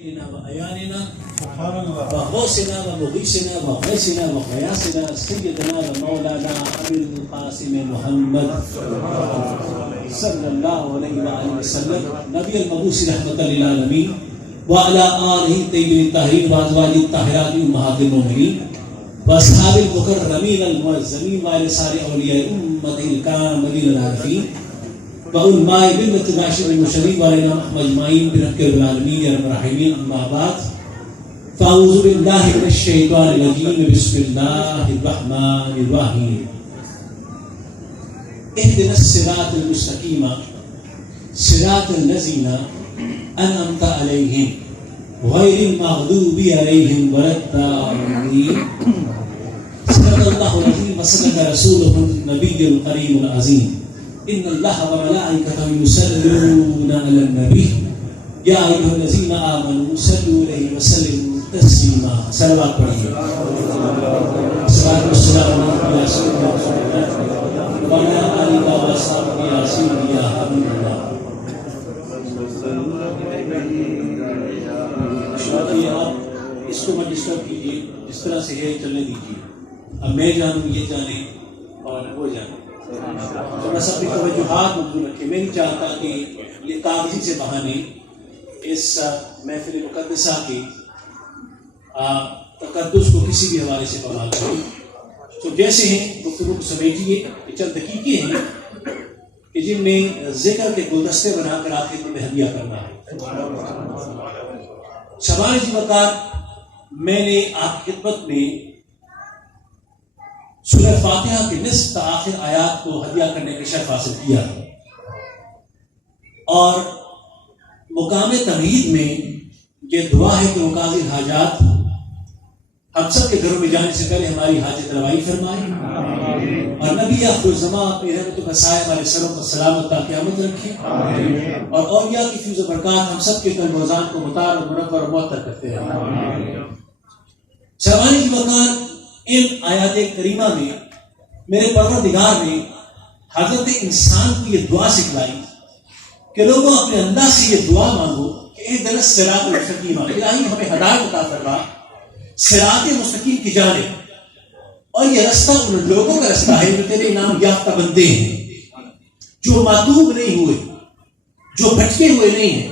وأياننا وغوثنا ومغيثنا وغيثنا وغياثنا سيدنا ومولانا أبي القاسم محمد صلى الله عليه وآله وسلم نبي المبعوث رحمة للعالمين وعلى آله الطيبين الطاهرين وأزواجه الطاهرات أمهات المؤمنين وأصحاب المكرمين المعززين وعلى سائر أولياء أمته الكاملين العارفين وعلماء ملة العاشر المرشدين وعلينا محمد أجمعين برحمة العالمين يا رب الراحمين. أما بعد فأعوذ بالله من الشيطان الرجيم بسم الله الرحمن الرحيم. اهدنا الصراط المستقيم صراط الذين أنعمت عليهم غير المغضوب عليهم ولا الضالين. صدق الله العظيم وصدق رسوله النبي الكريم العظيم. إن الله وملائكته يصلون على النبي يا أيها الذين آمنوا صلوا عليه وسلموا تسليما. صلوات پڑھیے. الصلاة والسلام على سيدنا رسول الله وعلى آله وصحبه يا سيدي يا حبيب الله. آپ اس کو مت ڈسٹرب کیجیے، اس طرح سے ہے چلنے دیجیے. اب میں جانوں یہ جانے اور وہ جانے. تو بس اپنی توجہات مبذول رکھیں. میں نہیں چاہتا کہ یہ کاغذی سے بہانے اس محفل مقدسہ کے تقدس کو کسی بھی حوالے سے بحال کریں. تو جیسے ہیں گفتگو کو سمیٹیے. یہ چند دقیقے ہیں کہ جن میں ذکر کے گلدستے بنا کر آپ خدمت میں ہدیہ کرنا ہے. سوال جی وقار میں نے آپ کی خدمت میں سورہ فاتحہ کے نصف تا آخر آیات کو ہدیہ کرنے کا شرف حاصل کیا ہے. اور مقام تمہید میں یہ دعا ہے کہ مقاصد حاجات ہم سب کے گھروں میں جانے سے پہلے ہماری حاجت روائی فرمائے اور نبی آخر الزمان اپنی رحمتوں کا سایہ ہمارے سروں پر سلامت تا قیامت رکھے اور اولیاء کی فیض و برکات ہم سب کے قلب و ذہن کو مطار و منور و معطر کرتے رہیں. سوال کی وقار ان آیات کریمہ میں میرے پروردگار نے حضرت انسان کو یہ دعا سکھلائی کہ لوگوں اپنے انداز سے یہ دعا مانگو کہ اہدنا الصراط المستقیم. الہی ہمیں ہدایت عطا فرما صراط مستقیم کی جانب. اور یہ رستہ ان لوگوں کا رستہ ہے جو تیرے انعام یافتہ بندے ہیں، جو معتوب نہیں ہوئے، جو بھٹکے ہوئے نہیں ہیں.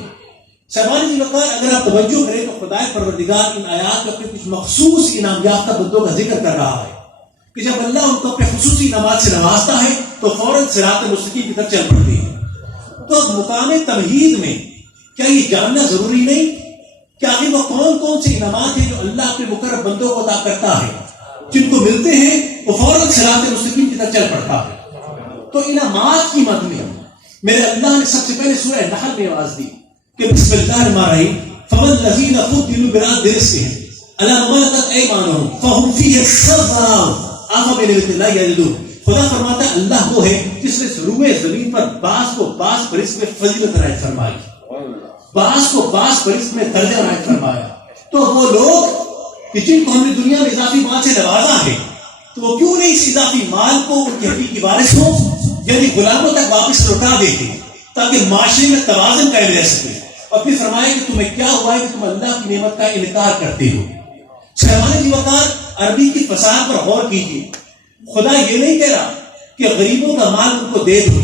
سوال کی وقار اگر آپ توجہ کریں تو خدا پروردگار ان آیات میں اپنے کچھ مخصوص انعام یافتہ بندوں کا ذکر کر رہا ہے کہ جب اللہ ان کو اپنے خصوصی انعامات سے نوازتا ہے تو فوراً صراط مستقیم کی طرف چل پڑتے ہیں. تو مقام تمہید میں کیا یہ جاننا ضروری نہیں کہ آخر وہ کون کون سے انعامات ہیں جو اللہ اپنے مقرب بندوں کو عطا کرتا ہے، جن کو ملتے ہیں وہ فوراً صراط مستقیم کی طرف چل پڑتا ہے. تو انعامات کی مد میں میرے اللہ نے سب سے پہلے سورہ نحل میں آواز دی کہ بسم اللہ الرحمن الرحیم فمن الذین فضلوا براد رزقهم علی ما ملکت ایمانهم فهم فیہ سواء افبنعمۃ اللہ یجحدون. خدا فرماتا ہے اللہ وہ ہے جس نے روئے زمین پر بعض کو بعض پر رزق میں فضیلت عنایت فرمائی، بعض کو بعض پر رزق میں درجہ عنایت فرمایا. تو وہ لوگ کہ جن کو ہم نے دنیا میں اضافی مال سے نوازا ہے تو وہ کیوں نہیں اس اضافی مال کو ان کے حقیقی وارثوں یعنی غلاموں تک واپس لوٹا دیتے تاکہ معاشرے میں توازن قائم رہ سکے. اور پھر فرمایا کہ تمہیں کیا ہوا ہے کہ تم اللہ کی نعمت کا انکار کرتے ہو. سلمان جی وقار عربی کی فصاحت پر غور کیجیے. خدا یہ نہیں کہہ رہا کہ غریبوں کا مال ان کو دے دو،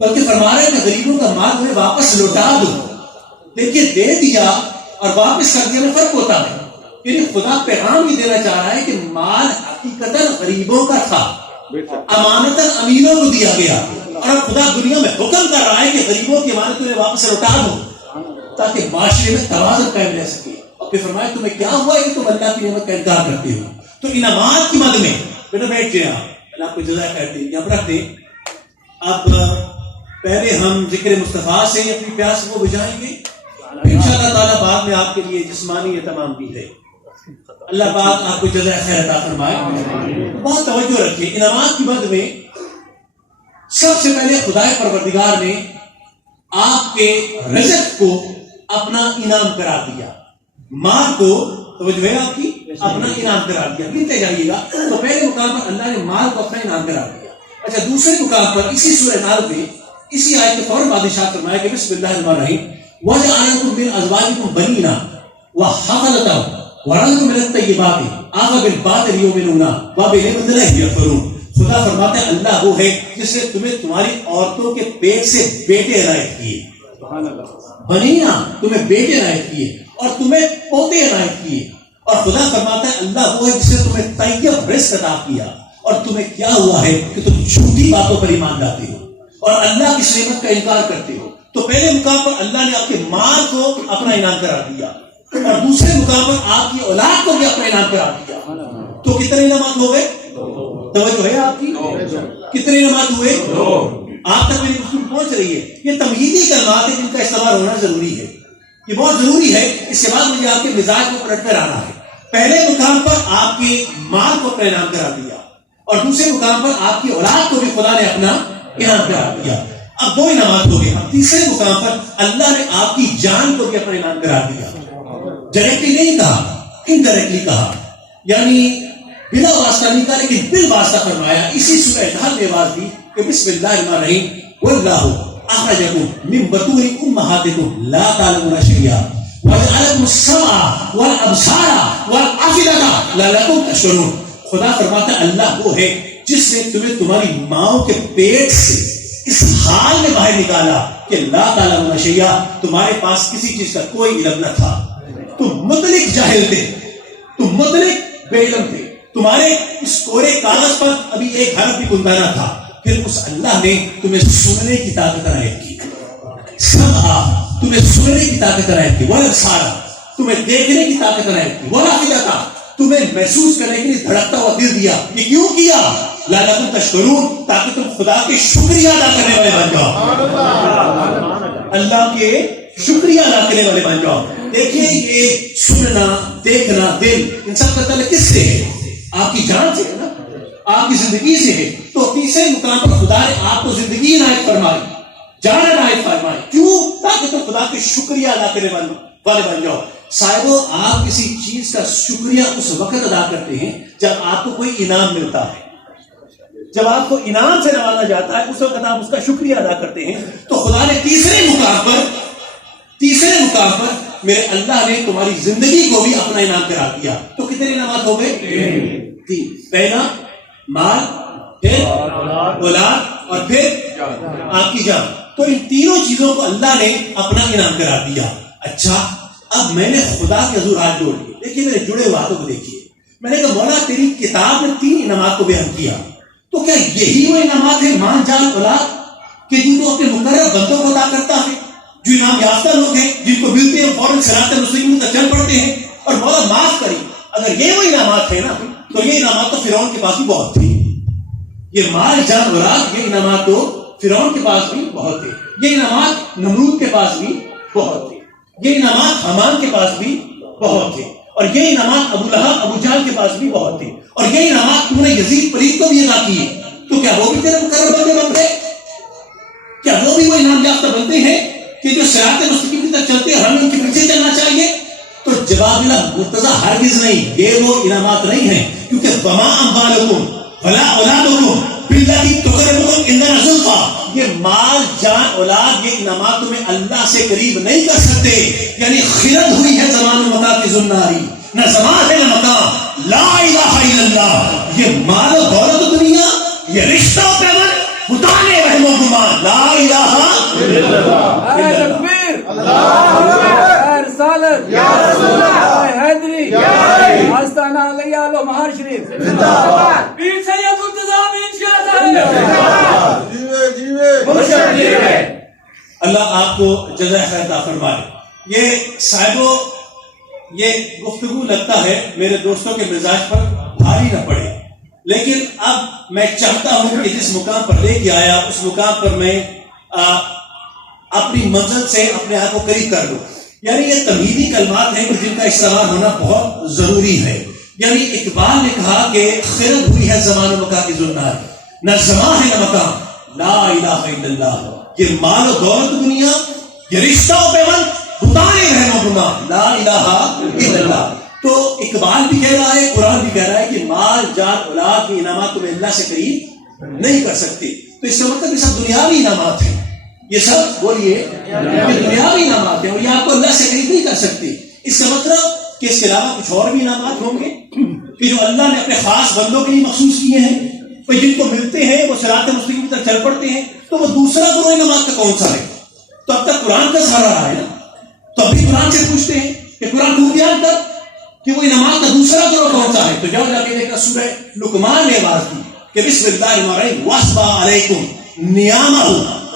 بلکہ فرما رہا ہے کہ غریبوں کا مال انہیں واپس لوٹا دو. دیکھیے دے دیا اور واپس کر دیا میں فرق ہوتا ہے. یعنی خدا پیغام یہ دینا چاہ رہا ہے کہ مال حقیقتاً غریبوں کا تھا، امانتاً امیروں کو دیا گیا، اور اب خدا دنیا میں حکم کر رہا ہے کہ غریبوں کی امانت انہیں واپس لوٹا دو تاکہ معاشرے میں توازن قائم رہ سکے. اور پھر فرمایا تمہیں کیا ہوا ہے کہ تم اللہ کی نعمت کا انکار کرتے ہو. تو انعامات کی مد میں بیٹا بیٹھ جائیں، اللہ آپ کو جزائے خیر دیں، یہاں پر رکھ دیں. اب پہلے ہم ذکر مصطفیٰ سے اپنی پیاس کو بجھائیں گے. انشاءاللہ تعالیٰ بعد میں آپ کے لیے جسمانی اہتمام بھی ہے. اللہ پاک آپ کو جزائے خیر عطا فرمائے. بہت توجہ رکھیں. انعامات کی مد میں سب سے پہلے خدا پروردگار نے آپ کے رزق کو اپنا انعام قرار دیا. مال کو توجہ ہے آپ کی اپنا انعام قرار دیا. گنتے جائیے گا. تو پہلے مقام پر اللہ نے مال کو اپنا انعام قرار دیا. اچھا دوسرے مقام پر اسی سورہ نحل میں اسی آیت کے فوراً بعد ارشاد فرمایا کہ بسم اللہ الرحمن الرحیم وَجَعَلَ لَكُم مِّنْ أَزْوَاجِكُمْ بَنِينَ وحفظتهم ورزقوا من الطیبات افبالباطل یؤمنون وبنعمت اللہ یکفرون. خدا فرماتا ہے اللہ وہ ہے جس نے تمہیں تمہاری عورتوں کے پیٹ سے بیٹے عنایت کیے, بنینا تمہیں بیٹے عنایت کیے اور تمہیں پوتے عنایت کیے. اور خدا فرماتا ہے اللہ وہ ہے جس نے تمہیں طیب رزق عطا کیا. اور تمہیں کیا ہوا ہے کہ تم جھوٹی باتوں پر ایمان لاتے ہو اور اللہ کی نعمت کا انکار کرتے ہو. تو پہلے مقام پر اللہ نے آپ کے مال کو اپنا انعام قرار دیا اور دوسرے مقام پر آپ کی اولاد کو بھی اپنا انعام قرار دیا. تو کتنے انعامات ہو گئے؟ توجہ ہے آپ کی؟ کتنے انعامات ہوئے؟ آپ تک میری گفتگو پہنچ رہی ہے. یہ تمہیدی کلمات ہیں جن کا استعمال ہونا ضروری ہے, یہ بہت ضروری ہے. اس کے بعد مجھے آپ کے مزاج کو پلٹ کر آنا ہے. پہلے مقام پر آپ کے مال کو اپنا انعام قرار دیا اور دوسرے مقام پر آپ کی اولاد کو بھی خدا نے اپنا انعام قرار دیا. اب دو انعامات ہو گئے. اب تیسرے مقام پر اللہ نے آپ کی جان کو بھی اپنا انعام قرار دیا. ڈائریکٹلی نہیں کہا, انڈائریکٹلی کہا, یعنی بلا واسطہ نہیں کہا لیکن بال واسطہ فرمایا. اسی سورہ الحج میں آواز دی کہ بسم اللہ الرحمن الرحیم واللہ اخرجکم من بطون امہاتکم لا تعلمون شیئا وجعلکم السمع والابصار والافئدۃ لعلکم تشکرون. خدا فرماتا ہے اللہ وہ ہے جس نے تمہیں تمہاری ماؤں کے پیٹ سے اس حال میں باہر نکالا کہ لا تعلمون شیئا, تمہارے پاس کسی چیز کا کوئی علم نہ تھا, تم مطلق جاہل تھے, تم مطلق بے علم تھے, تمہارے اس کورے کاغذ پر ابھی ایک حرف بھی گندا نہ تھا. پھر اس اللہ نے تمہیں سننے کی طاقت عنایت کی, سمعا تمہیں سننے کی طاقت عنایت کی, والابصار تمہیں دیکھنے کی طاقت عنایت کی, والافئدۃ تمہیں محسوس کرنے کے لیے دھڑکتا ہوا دل دیا. یہ کیوں کیا؟ لعلکم تشکرون, تاکہ تم خدا کے شکریہ ادا کرنے والے بن جاؤ, اللہ کے شکریہ ادا کرنے والے بن جاؤ. دیکھیے یہ سننا دیکھنا دل ان سب کا تعلق کس سے ہے؟ آپ کی جان سے ہے نا, آپ کی زندگی سے ہے. تو تیسرے مقام پر خدا نے آپ کو زندگی عنایت فرمائی, جان عنایت فرمائی. کیوں؟ تاکہ تم خدا کے شکریہ ادا کرنے والے بن جاؤ. صاحبو, آپ کسی چیز کا شکریہ اس وقت ادا کرتے ہیں جب آپ کو کوئی انعام ملتا ہے, جب آپ کو انعام سے نوازا جاتا ہے اس وقت آپ اس کا شکریہ ادا کرتے ہیں. تو خدا نے تیسرے مقام پر میرے اللہ نے تمہاری زندگی کو بھی اپنا انعام قرار دیا. تو کتنے انعامات ہو گئے؟ تین. پہلا مال, پھر اولاد اور پھر آپ کی جان. تو ان تینوں چیزوں کو اللہ نے اپنا انعام قرار دیا. اچھا, اب میں نے خدا کے حضور ہاتھ جوڑ لیے. دیکھیے میرے جڑے ہوئے ہاتھوں کو دیکھیے. میں نے کہا مولا تیری کتاب میں 3 انعامات کو بیان کیا, تو کیا یہی وہ انعامات ہیں مان جان اولاد کہ جن کو اپنے مقرر بندوں کو عطا کرتا ہے, جو انعام یافتہ لوگ ہیں جن کو ملتے ہیں فوراً صراط مستقیم پر چل پڑتے ہیں؟ اور مولا معاف کری, اگر یہ وہ انعامات ہیں نا تو یہ انعامات تو فرعون کے پاس بھی بہت تھے. یہ مال جان اولاد یہ انعامات تو فرعون کے پاس بھی بہت تھے, یہ انعامات نمرود کے پاس بھی بہت تھے, یہ انعامات حمان کے پاس بھی بہت تھے, اور یہ انعامات ابو لہب ابو جہل کے پاس بھی بہت تھے, اور یہ انعامات تم نے یزید پلید کو بھی عطا کیے. تو کیا وہ بھی تیرے مقرر بندے بن گئے؟ کیا وہ بھی وہ انعام یافتہ بنتے ہیں کہ جو صراط مستقیم کی طرف چلتے ہیں ہمیں ان کے پیچھے چلنا چاہیے؟ تو جواب مرتضیٰ ہرگز نہیں, یہ وہ انعامات نہیں ہیں, کیونکہ وما اموالکم ولا اولادکم باللتی تقربکم عندنا زلفیٰ, یہ مال جان اولاد یہ انعامات تمہیں اللہ سے قریب نہیں کر سکتے. یعنی خرد ہوئی ہے زمان و مکان کی زناری, نہ زمان ہے نہ مکان. لا الہ الا اللہ, یہ مال و دولت دنیا, یہ رشتہ و پیوند, بتانے رحم و گمان, لا الہ الا اللہ. اے تکبیر, اللہ اکبر, اے رسالت, یا رسول اللہ, اے حیدری, یا آستانہ علیہ و مہار شریف, زندہ باد, پیر سید منتظام انشاءاللہ, جیوے جیوے مرشد جیوے. اللہ آپ کو جزائے خیر عطا فرمائے. یہ صاحبو, یہ گفتگو لگتا ہے میرے دوستوں کے مزاج پر بھاری نہ پڑے, لیکن اب میں چاہتا ہوں کہ جس مقام پر لے کے آیا اس مقام پر میں اپنی منزل سے اپنے آپ کو قریب کر لوں. یعنی یہ تمہیدی کلمات ہیں جن کا استعمال ہونا بہت ضروری ہے. یعنی اقبال نے کہا کہ خرد ہوئی ہے زمان و مکان کی زنار, نہ زمان ہے نہ مکان, لا الہ الا اللہ, یہ مال و دولت دنیا, یہ رشتہ و پیوند, بتانے رحم و گمان, لا الہ الا اللہ. تو اقبال بھی کہہ رہا ہے, قرآن بھی کہہ رہا ہے کہ مال جان اولاد کے انعامات تمہیں اللہ سے قریب نہیں کر سکتے. تو اس کا مطلب یہ سب دنیاوی انعامات ہیں, یہ سب بولیے یہ دنیاوی انعامات ہیں, اور یہ آپ کو اللہ سے قریب نہیں کر سکتے. اس کا مطلب کہ اس کے علاوہ کچھ اور بھی انعامات ہوں گے کہ جو اللہ نے اپنے خاص بندوں کے لیے مخصوص کیے ہیں، جن کو ملتے ہیں وہ صراط مستقیم کی طرف چل پڑتے ہیں. تو وہ دوسرا گروہ انعامات کا کون سا ہے؟ تو اب تک قرآن کا سہارا رہا ہے نا، تو ابھی قرآن سے پوچھتے ہیں کہ قرآن کو بیان کر کہ وہ انعامات کا دوسرا گروہ کون سا ہے. تو جاؤ جا کے دیکھا سورہ لقمان نے آواز دی کہ بسم اللہ الرحمن الرحیم وَأَسْبَغَ عَلَيْكُمْ نِعَمَهُ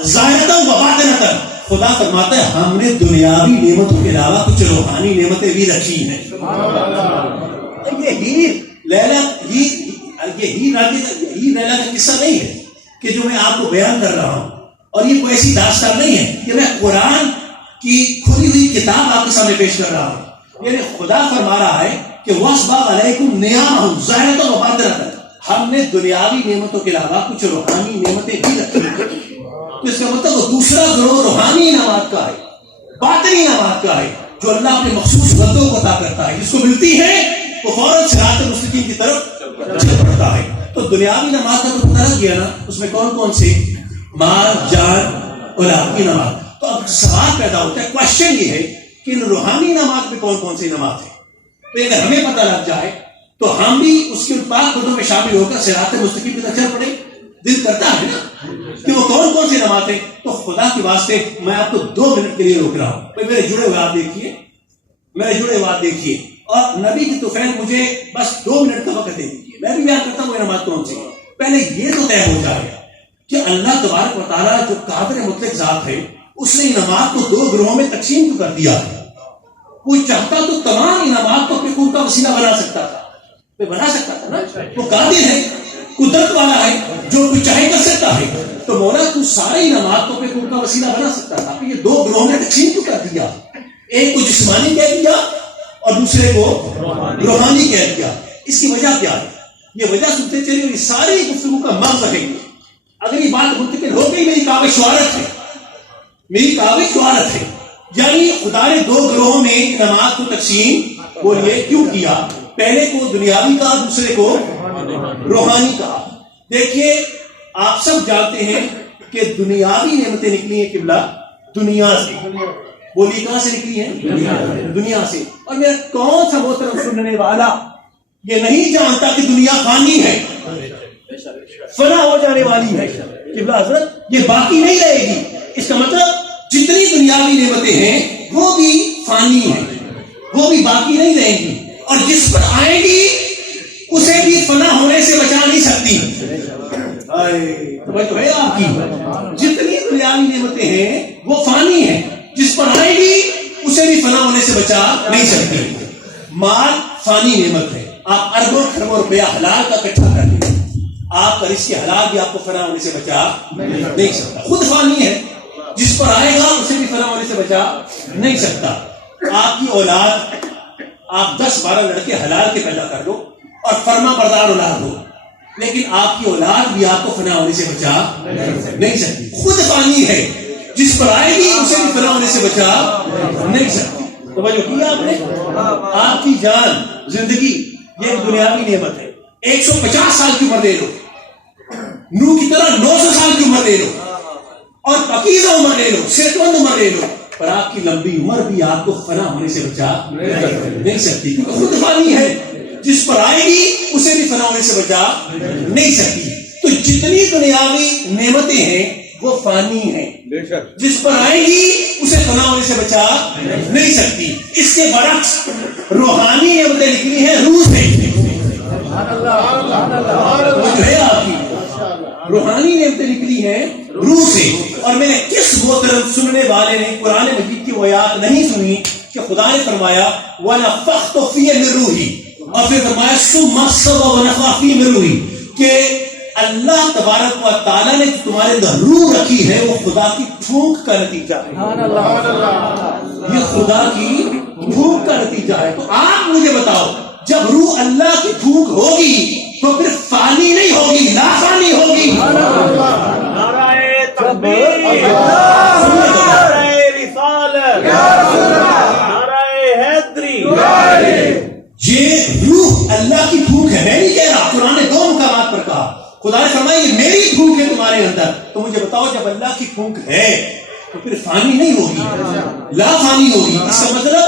ظَاهِرَةً وَبَاطِنَةً. خدا فرماتا ہے ہم نے دنیاوی نعمتوں کے علاوہ کچھ روحانی نعمتیں بھی رکھی ہیں. یہ لیلا کا قصہ نہیں ہے کہ جو میں آپ کو بیان کر رہا ہوں، اور یہ کوئی ایسی داستان نہیں ہے کہ میں قرآن کی کھلی ہوئی کتاب آپ کے سامنے پیش کر رہا ہوں. یعنی خدا فرما رہا ہے کہ وَأَسْبَغَ عَلَيْكُمْ نِعَمَهُ ظَاهِرَةً وَبَاطِنَةً. ہم نے دنیاوی نعمتوں کے علاوہ کچھ روحانی نعمتیں بھی رکھی ہیں. تو اس کا مطلب وہ دوسرا گروہ روحانی انعامات کا ہے، باطنی انعامات کا ہے، جو اللہ اپنے مخصوص بندوں کو عطا کرتا ہے. جس کو ملتی ہے وہ فوراً صراط مستقیم کی طرف چل پڑتا ہے. تو دنیاوی نماز کا تو پتہ لگ گیا نا، اس میں کون کون سے مال، جان، اولاد کی نماز. تو اب سوال پیدا ہوتا ہے، کوشچن یہ ہے کہ ان روحانی نماز میں کون کون سی نماز ہے. تو اگر ہمیں پتہ لگ جائے تو ہم بھی اس کے پاک بندوں میں شامل ہو کر صراط مستقیم کی طرف چل پڑے. دل کرتا ہے نا کہ وہ کون کون سی نماز ہے. تو خدا کے واسطے میں آپ کو 2 منٹ کے لیے روک رہا ہوں. میرے جڑے ہوئے آپ دیکھیے، میرے جڑے ہوئے آپ دیکھیے، اور نبی کی توفیل مجھے بس 2 منٹ کا وقت دے دیجیے. میں بھی بیان کرتا ہوں وہ نماز کون سی ہے. پہلے یہ تو طے ہو جائے کہ اللہ تبارک و تعالیٰ جو قادر مطلق ذات ہے، اس نے نماز کو 2 گروہوں میں تقسیم کر دیا ہے. کوئی چاہتا تو تمام انعامات کو اپنے خون کا وسیلہ بنا سکتا تھا، بنا سکتا تھا نا. وہ قادر ہے، قدرت والا ہے، جو کوئی چاہے کر سکتا ہے. تو مولا تو سارے انعامات کو اپنے خون کا وسیلہ بنا سکتا تھا. یہ 2 گروہوں میں تقسیم کیوں کر دیا؟ ایک کو جسمانی کہہ دیا اور دوسرے کو روحانی کہہ دیا. اس کی وجہ کیا ہے؟ یہ وجہ سنتے چلیے، یہ ساری گفتگو کا مغز رکھیں گے. اگر یہ بات منتقل ہو گئی، میری کاوش شہرت ہے، میری کاوش شہرت ہے. یعنی خدا نے 2 گروہوں میں انعامات کو تقسیم بولیے کیوں کیا؟ پہلے کو دنیاوی کہا، دوسرے کو روحانی کہا. دیکھیے آپ سب جانتے ہیں کہ دنیاوی نعمتیں نکلی ہیں قبلہ دنیا سے. بولیے کہاں سے نکلی ہیں؟ دنیا سے. اور میرا کون سا محترم سننے والا یہ نہیں جانتا کہ دنیا فانی ہے، فنا ہو جانے والی ہے. قبلہ حضرت یہ باقی نہیں رہے گی. اس کا مطلب جتنی دنیاوی نعمتیں ہیں وہ بھی فانی ہیں، وہ بھی باقی نہیں رہیں گی. اور جس پر آئے گی اسے بھی فنا ہونے سے بچا نہیں سکتی. تو ہے آپ کی جتنی دنیاوی نعمتیں ہیں وہ فانی ہیں، جس پر آئے گی اسے بھی فنا ہونے سے بچا نہیں سکتی. مال فانی نعمت ہے. آپ اربوں خربوں روپیہ حلال کا اکٹھا کر لیں، آپ کا رزق حلال بھی آپ کو فنا ہونے سے بچا نہیں سکتا. خود فانی ہے، جس پر آئے گا اسے بھی فنا ہونے سے بچا نہیں سکتا. آپ کی اولاد آپ 10-12 لڑکے حلال کے پیدا کر لو اور فرما بردار اولاد ہو، لیکن آپ کی اولاد بھی آپ کو فنا ہونے سے بچا نہیں سکتی. خود فانی ہے، جس پر آئے گی اسے بھی فنا ہونے سے بچا نہیں سکتی. توجہ کیا آپ نے؟ آپ کی جان، زندگی یہ ایک دنیاوی نعمت ہے. 150 سال کی عمر لے لو، نوح کی طرح 900 سال کی عمر لے لو، اور پکیزہ عمر لے لو، صحت مند عمر لے لو، پر آپ کی لمبی عمر بھی آپ کو فنا ہونے سے بچا نہیں سکتی. کیونکہ خود فانی ہے، جس پر آئے گی اسے بھی فنا ہونے سے بچا نہیں سکتی. تو جتنی دنیاوی نعمتیں ہیں وہ فانی ہیں، جس پر آئے گی اسے فنا ہونے سے بچا نہیں سکتی. اس کے برعکس روحانی نعمتیں نکلی ہیں روح سے. آپ کی روحانی نعمتیں نکلی ہیں روح سے. اور میں نے کس محترم سننے والے نے قرآن مجید کی وہ آیات نہیں سنی کہ خدا نے فرمایا وَنَفَخْتُ فِيهِ مِن رُوحِي، اور پھر فرمایا ثُمَّ صَوَّى وَنَفَخَ فِيهِ مِن رُوحِي، کہ اللہ تبارک و تعالیٰ نے تمہارے اندر روح رکھی ہے وہ خدا کی پھونک کا نتیجہ ہے. یہ خدا کی پھونک کا نتیجہ ہے. تو آپ مجھے بتاؤ، جب روح اللہ کی پھونک ہوگی تو پھر فانی نہیں ہوگی، لا فانی ہوگی. نعرہ تکبیر، نعرہ رسالت، نعرہ حیدری. یہ روح اللہ کی پھونک ہے. میں نہیں کہہ رہا، قرآن نے 2 مقامات پر کہا. خدا نے فرمایا یہ میری پھونک ہے تمہارے اندر. تو مجھے بتاؤ جب اللہ کی پھونک ہے تو پھر فانی نہیں ہوگی، لا فانی ہوگی. اس کا مطلب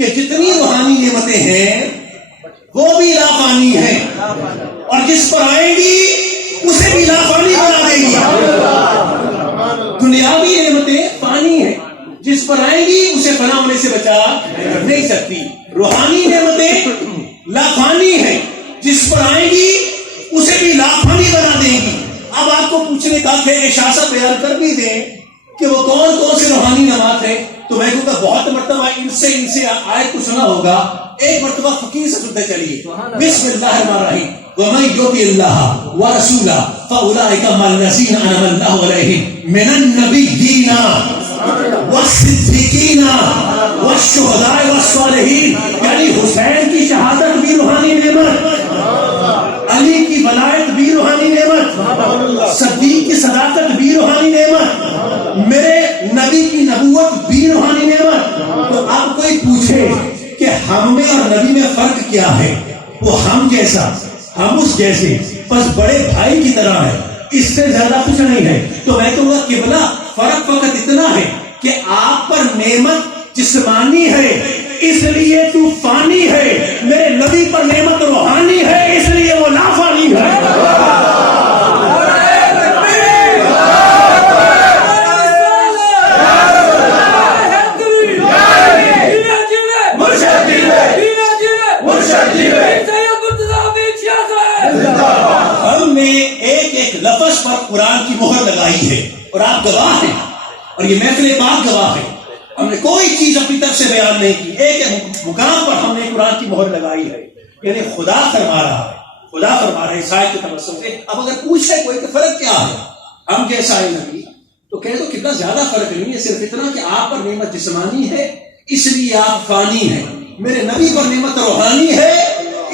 کہ جتنی روحانی نعمتیں ہیں وہ بھی لافانی ہیں، اور جس پر آئے گی اسے بھی لافانی بنا دے گی۔ دنیاوی نعمتیں فانی ہیں، جس پر آئے گی اسے فنا ہونے سے بچا نہیں سکتی۔ روحانی نعمتیں لافانی ہیں، جس پر آئے گی اسے بھی لافانی بنا دے گی۔ اب آپ کو پوچھنے کا کہ شاہ صاحب بیان کر بھی دیں کہ وہ کون کون سے روحانی نعمات ہیں، تو میں کہوں گا بہت مرتبہ ان سے آیت کو سنا ہوگا، ایک مرتبہ فقیر سے سنتے چلیے۔ بسم اللہ الرحمن الرحیم، وَمَن يُطِعِ اللَّهَ وَرَسُولَهُ فَأُولَٰئِكَ مَعَ الَّذِينَ أَنْعَمَ اللَّهُ عَلَيْهِم مِّنَ النَّبِيِّينَ وَالصِّدِّيقِينَ وَالشُّهَدَاءِ وَالصَّالِحِينَ، یعنی حسین کی شہادت بھی روحانی نعمت، علی کی ولایت بھی روحانی نعمت، صدیق کی صداقت بھی روحانی نعمت، میرے نبی کی نبوت بھی روحانی نعمت۔ تو اب کوئی پوچھے کہ ہم میں اور نبی میں فرق کیا ہے، وہ ہم جیسا ہم اس جیسے بس بڑے بھائی کی طرح ہے، اس سے زیادہ کچھ نہیں ہے۔ تو میں کہوں گا قبلہ فرق فقط اتنا ہے کہ آپ پر نعمت جسمانی ہے اس لیے تو فانی ہے، میرے نبی پر نعمت روحانی ہے اس لیے وہ لافانی ہے۔ ہم نے ایک ایک لفظ پر قرآن کی مہر لگائی ہے، اور آپ گواہ ہیں، اور یہ محفل پاک گواہ ہے۔ ہم نے کوئی چیز اپنی طرف سے بیان نہیں کی، ایک ایک مقام پر ہم نے قرآن کی مہر لگائی ہے، یعنی خدا فرما رہا ہے، خدا فرما رہا ہے اس آیت کے تبصرے سے۔ اب اگر پوچھے کوئی کہ فرق کیا ہے ہم جیسا ہے نبی، تو کہہ دو کتنا زیادہ فرق نہیں ہے، صرف اتنا کہ آپ پر نعمت جسمانی ہے اس لیے آپ فانی ہیں، میرے نبی پر نعمت روحانی ہے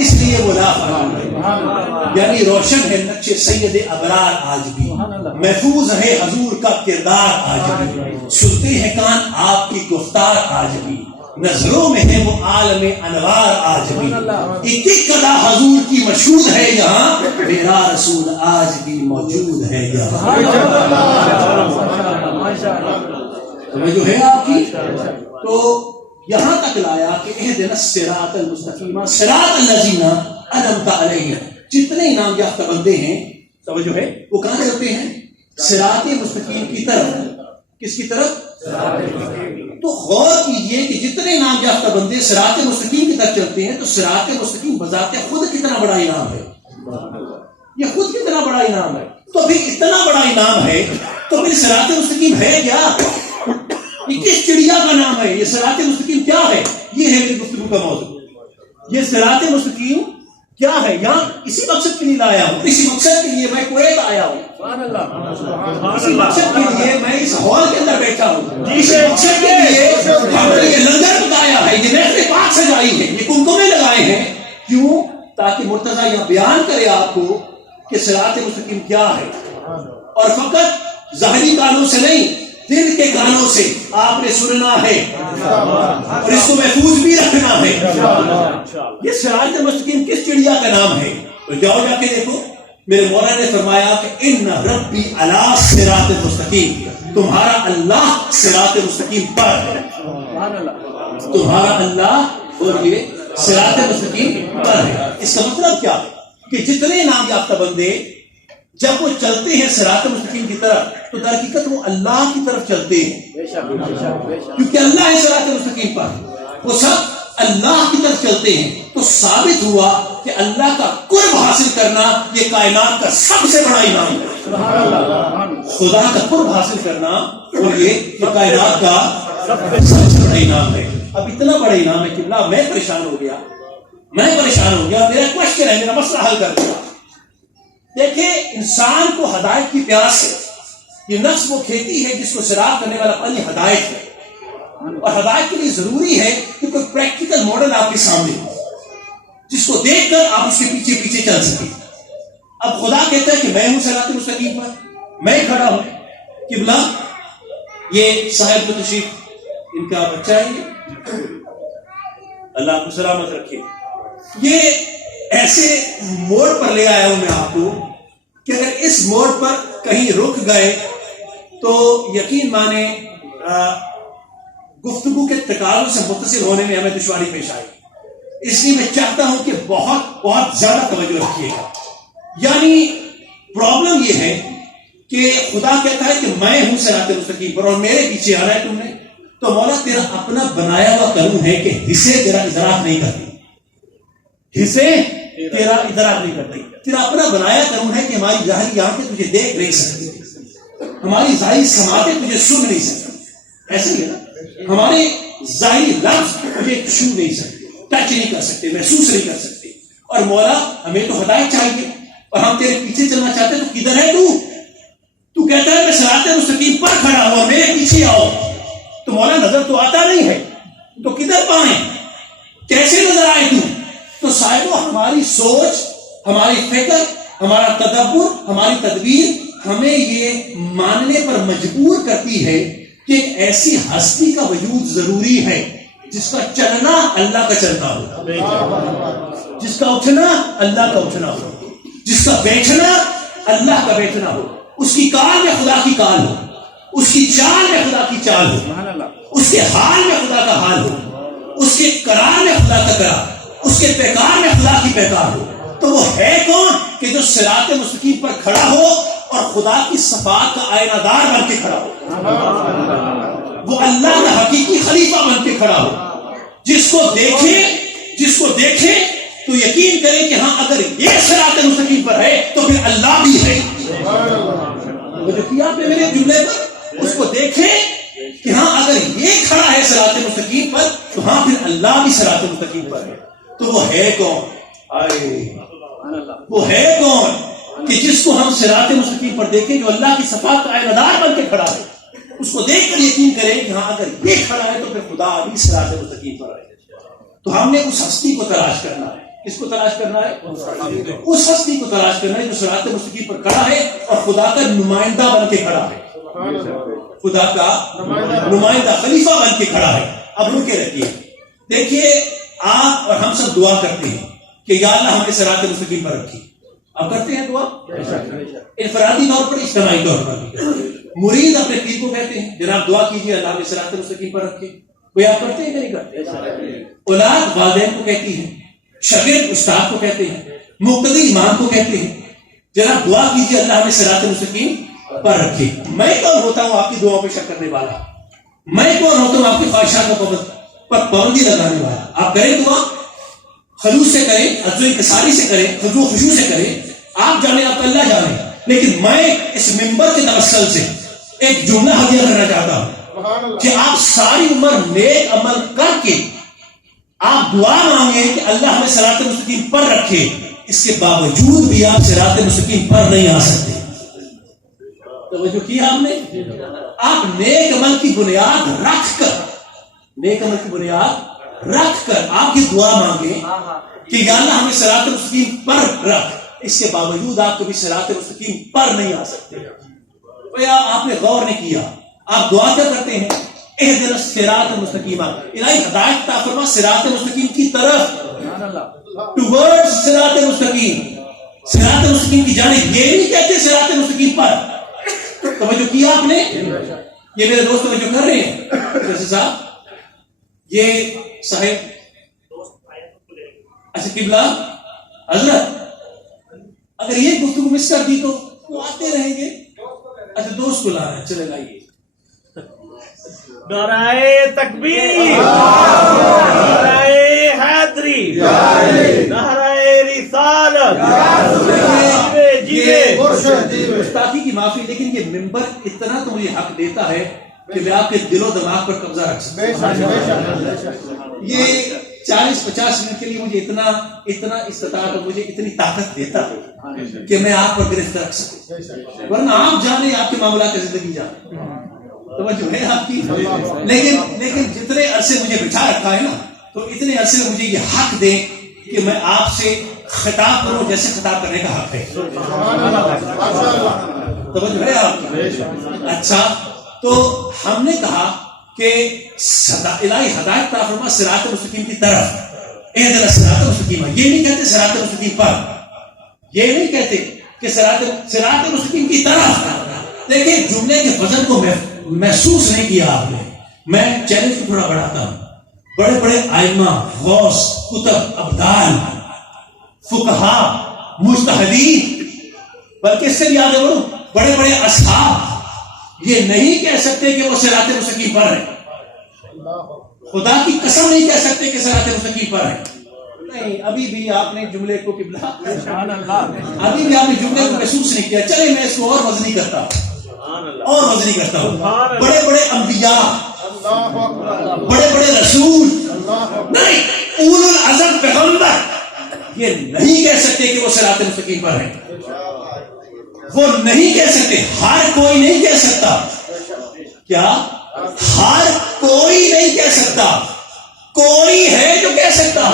اس لیے وہ لا فانی ہے۔ یعنی روشن ہے نقش سید ابرار آج بھی، محفوظ ہے حضور کا کردار آج بھی، سنتے ہیں کان آپ کی گفتار آج بھی، نظروں میں ہے وہ عالم انوار آج بھی، ایک ایک ادا حضور کی مشہور ہے یہاں، میرا رسول آج بھی موجود ہے یہاں۔ جو ہے آپ کی تو یہاں تک لایا کہ اہدنا الصراط المستقیم صراط الذین انعمت علیہم، جتنے انعام یافتہ بندے ہیں توجہ ہے وہ کہاں چلتے ہیں؟ صراط مستقیم کی طرف۔ کس کی طرف؟ تو غور کیجئے کہ جتنے انعام یافتہ بندے صراط مستقیم کی طرف چلتے ہیں، تو صراط مستقیم بذات خود کتنا بڑا انعام ہے، یہ خود کتنا بڑا انعام ہے۔ تو پھر اتنا بڑا انعام ہے تو پھر صراط مستقیم ہے کیا؟ یہ کس چڑیا کا نام ہے؟ یہ صراط مستقیم کیا ہے؟ یہ ہے میری گفتگو کا موضوع، یہ صراط مستقیم کیا ہے؟ یہاں اسی مقصد کے لیے لایا ہوں، اسی مقصد کے لیے میں کویت آیا ہوں، اسی مقصد کے لیے میں اس ہال کے اندر بیٹھا ہوں، اسی مقصد کے لیے ہم نے یہ لنگر پکایا ہے، یہ محفل پاک سجائی ہے، یہ کمکمے لگائے ہیں، کیوں؟ تاکہ مرتضیٰ یہ بیان کرے آپ کو کہ صراط مستقیم کیا ہے، اور فقط ظاہری کانوں سے نہیں دل کے کانوں سے آپ نے سننا ہے اور اس کو محفوظ بھی رکھنا ہے۔ یہ صراط مستقیم کس چڑیا کا نام ہے؟ تو جاؤ جا کے دیکھو، میرے مولا نے فرمایا کہ ان ربی علی صراط مستقیم، تمہارا اللہ صراط مستقیم پر ہے، تمہارا اللہ اور یہ صراط مستقیم پر ہے۔ اس کا مطلب کیا ہے کہ جتنے نام یافتہ بندے جب وہ چلتے ہیں صراط مستقیم کی طرف تو در حقیقت وہ اللہ کی طرف چلتے ہیں، کیونکہ اللہ ہے صراط مستقیم پر، وہ سب اللہ کی طرف چلتے ہیں۔ تو ثابت ہوا کہ اللہ کا قرب حاصل کرنا یہ کائنات کا سب سے بڑا انعام ہے، خدا کا قرب حاصل کرنا اور یہ کائنات کا سب سے بڑا انعام ہے۔ اب اتنا بڑا انعام ہے کہ اللہ میں پریشان ہو گیا، میرا کوشچن ہے، میرا مسئلہ حل کر دیا۔ دیکھیں انسان کو ہدایت کی پیاس ہے، یہ نفس وہ کھیتی ہے جس کو سیراب کرنے والا پانی ہدایت ہے، اور ہدایت کے لیے ضروری ہے کہ کوئی پریکٹیکل ماڈل آپ کے سامنے ہو جس کو دیکھ کر آپ اس کے پیچھے پیچھے چل سکیں۔ اب خدا کہتا ہے کہ میں ہوں صراط مستقیم پر، میں کھڑا ہوں، قبلہ یہ صاحب تشریف ان کا بچہ ہے، اللہ کو سلامت رکھے۔ یہ ایسے موڑ پر لے آیا ہوں میں آپ کو کہ اگر اس موڑ پر کہیں رک گئے تو یقین مانے گفتگو کے تقاضوں سے متصل ہونے میں ہمیں دشواری پیش آئی، اس لیے میں چاہتا ہوں کہ بہت بہت زیادہ توجہ رکھیے گا. یعنی پرابلم یہ ہے کہ خدا کہتا ہے کہ میں ہوں صراط مستقیم پر اور میرے پیچھے آنا ہے تم نے، تو مولا تیرا اپنا بنایا ہوا قانون ہے کہ حصے تیرا ادراک نہیں کرتی، حصے تیرا ادراک نہیں کرتی. تیرا اپنا بنایا قانون ہے کہ ہماری ظاہری آنکھیں تجھے دیکھ نہیں سکتی، ہماری ظاہری سماعتیں تجھے سن نہیں سکتی، ایسے ہی ہے نا، ہمارے ظاہری لفظ تجھے چھو نہیں سکتے، ٹچ نہیں کر سکتے، محسوس نہیں کر سکتے. اور مولا ہمیں تو ہدایت چاہیے اور ہم تیرے پیچھے چلنا چاہتے ہیں. تو کدھر ہے تو کہتا ہے میں صراط مستقیم پر کھڑا ہوں اور میرے پیچھے آؤ. تو مولا نظر تو آتا نہیں ہے، تو کدھر پائیں، کیسے نظر آئے تو صاحبو ہماری سوچ، ہماری فکر، ہمارا تدبر، ہماری تدبیر ہمیں یہ ماننے پر مجبور کرتی ہے کہ ایک ایسی ہستی کا وجود ضروری ہے جس کا چلنا اللہ کا چلنا ہو، جس کا اٹھنا اللہ کا اٹھنا ہو، جس کا بیٹھنا اللہ کا بیٹھنا ہو، اس کی کال میں خدا کی کال ہو، اس کی چال میں خدا کی چال ہو، اس کے حال میں خدا کا حال ہو، اس کے قرار میں خدا کا قرار، اس کے پیکار میں خدا کی پیکار ہو. تو وہ ہے کون کہ جو صراط مستقیم پر کھڑا ہو اور خدا کی صفات کا آئینہ دار بن کے کھڑا ہو، وہ اللہ کا حقیقی خلیفہ بن کے کھڑا ہو، جس کو دیکھے تو یقین کرے کہ ہاں اگر یہ صراط مستقیم پر ہے تو پھر اللہ بھی ہے. جو کیا آپ نے میرے جملے پر، اس کو دیکھے کہ ہاں اگر یہ کھڑا ہے صراط مستقیم پر تو ہاں پھر اللہ بھی صراط مستقیم پر ہے. تو وہ ہے کون؟ وہ ہے کون کہ جس کو ہم صراط مستقیم پر دیکھیں، جو اللہ کی صفات کا آئینہ دار بن کے کھڑا ہے، اس کو دیکھ کر یقین کریں کہ ہاں اگر یہ کھڑا ہے تو پھر خدا بھی صراط مستقیم پر ہے. تو ہم نے اس ہستی کو تلاش کرنا ہے. کس کو تلاش کرنا ہے؟ اس ہستی کو تلاش کرنا ہے جو صراط مستقیم پر کھڑا ہے اور خدا کا نمائندہ بن کے کھڑا ہے، خدا کا نمائندہ خلیفہ بن کے کھڑا ہے. اب رکے رکھیے، دیکھیے آپ اور ہم سب دعا کرتے ہیں کہ یا اللہ ہمیں صراط مستقیم پر رکھی. آپ کرتے ہیں دعا انفرادی طور پر، اجتماعی طور پر بھی. مرید اپنے پیر کو کہتے ہیں جناب دعا کیجیے اللہ ہمیں صراط مستقیم پر رکھے. کوئی آپ کرتے ہیں کہ نہیں کرتے؟ اولاد والدین کو کہتی ہے، شاگرد استاد کو کہتے ہیں، مقتدی امام کو کہتے ہیں جناب دعا کیجیے اللہ ہمیں صراط مستقیم پر رکھے. میں کون ہوتا ہوں آپ کی دعاؤں پہ شک کرنے والا؟ میں کون ہوتا ہوں آپ کی خواہشات پر پابندی لگانے والا؟ آپ کریں دعا، خلوص سے کریں، عجز و انکساری سے کریں، خضوع و خشوع سے کریں، آپ جانے آپ اللہ جانے. لیکن میں اس منبر کے توسل سے ایک جملہ ہدیہ کرنا چاہتا ہوں کہ آپ ساری عمر نیک عمل کر کے آپ دعا مانگیں کہ اللہ ہمیں صراط مستقیم پر رکھے، اس کے باوجود بھی آپ صراط مستقیم پر نہیں آ سکتے. توجہ کی آپ نے؟ آپ نیک عمل کی بنیاد رکھ کر، نیک عمل کی بنیاد رکھ کر آپ یہ دعا مانگیں کہ یا اللہ ہمیں صراط مستقیم پر رکھ، اس کے باوجود آپ کبھی صراط مستقیم پر نہیں آ سکتے. آپ نے غور نہیں کیا، آپ دعا کیا کرتے ہیں؟ اہدنا الصراط المستقیم، الہی ہدایت عطا فرما صراط مستقیم کی طرف، ٹورڈز صراط مستقیم، صراط مستقیم کی جانب. یہ نہیں کہتے صراط مستقیم پر. توجہ کیا آپ نے؟ یہ میرے دوست توجہ کر رہے ہیں؟ جیسے صاحب یہ صاحب اچھا قبلہ حضرت اگر یہ گفتگو مس کر دی تو وہ آتے رہیں گے. اچھا دوست کو لا رہے ہیں، چلے لائیے. نعرہ تکبیر، نعرہ حیدری، نعرہ رسالت. گستاخی کی معافی، لیکن یہ منبر اتنا تو مجھے حق دیتا ہے کہ میں آپ کے دل و دماغ پر قبضہ رکھ سکتا ہوں. یہ 40-50 منٹ کے لیے مجھے اتنا استطاعت اور مجھے اتنی طاقت دیتا ہے کہ میں آپ پر گرفت رکھ سکوں. ورنہ آپ جانے آپ کے معاملات کی زندگی جانے، توجہ ہے آپ کی. لیکن جتنے عرصے مجھے بٹھا رکھا ہے نا، تو اتنے عرصے میں مجھے یہ حق دیں کہ میں آپ سے خطاب کروں جیسے خطاب کرنے کا حق ہے. توجہ ہے آپ کی. اچھا تو ہم نے کہا کہ الہی ہدایت عطا فرما صراط مستقیم کی طرف، اہدنا الصراط المستقیم. یہ نہیں کہتے صراط مستقیم پر، یہ نہیں کہتے کہ صراط مستقیم کی طرف. دیکھیں جملے کے وزن کو محسوس نہیں کیا آپ نے. میں چیلنج کو تھوڑا بڑھاتا ہوں. بڑے بڑے آئمہ، غوث، کتب، ابدال، فقہا، مجتہدین، بلکہ اس سے بھی آگے بڑھوں، بڑے بڑے اصحاب یہ نہیں کہہ سکتے کہ وہ صراط مستقیم پر ہے. خدا کی قسم نہیں کہہ سکتے کہ صراط مستقیم پر ہے. نہیں، ابھی بھی آپ نے جملے کو ابھی بھی آپ نے جملے کو محسوس نہیں کیا. چلے میں اس کو اور وزنی کرتا ہوں. بڑے بڑے انبیاء، بڑے بڑے رسول، نہیں، اولو العزم پیغمبر یہ نہیں کہہ سکتے کہ وہ صراط مستقیم پر ہے. وہ نہیں کہہ سکتے. ہر کوئی نہیں کہہ سکتا. کیا ہر کوئی نہیں کہہ سکتا؟ کوئی ہے جو کہہ سکتا ہے.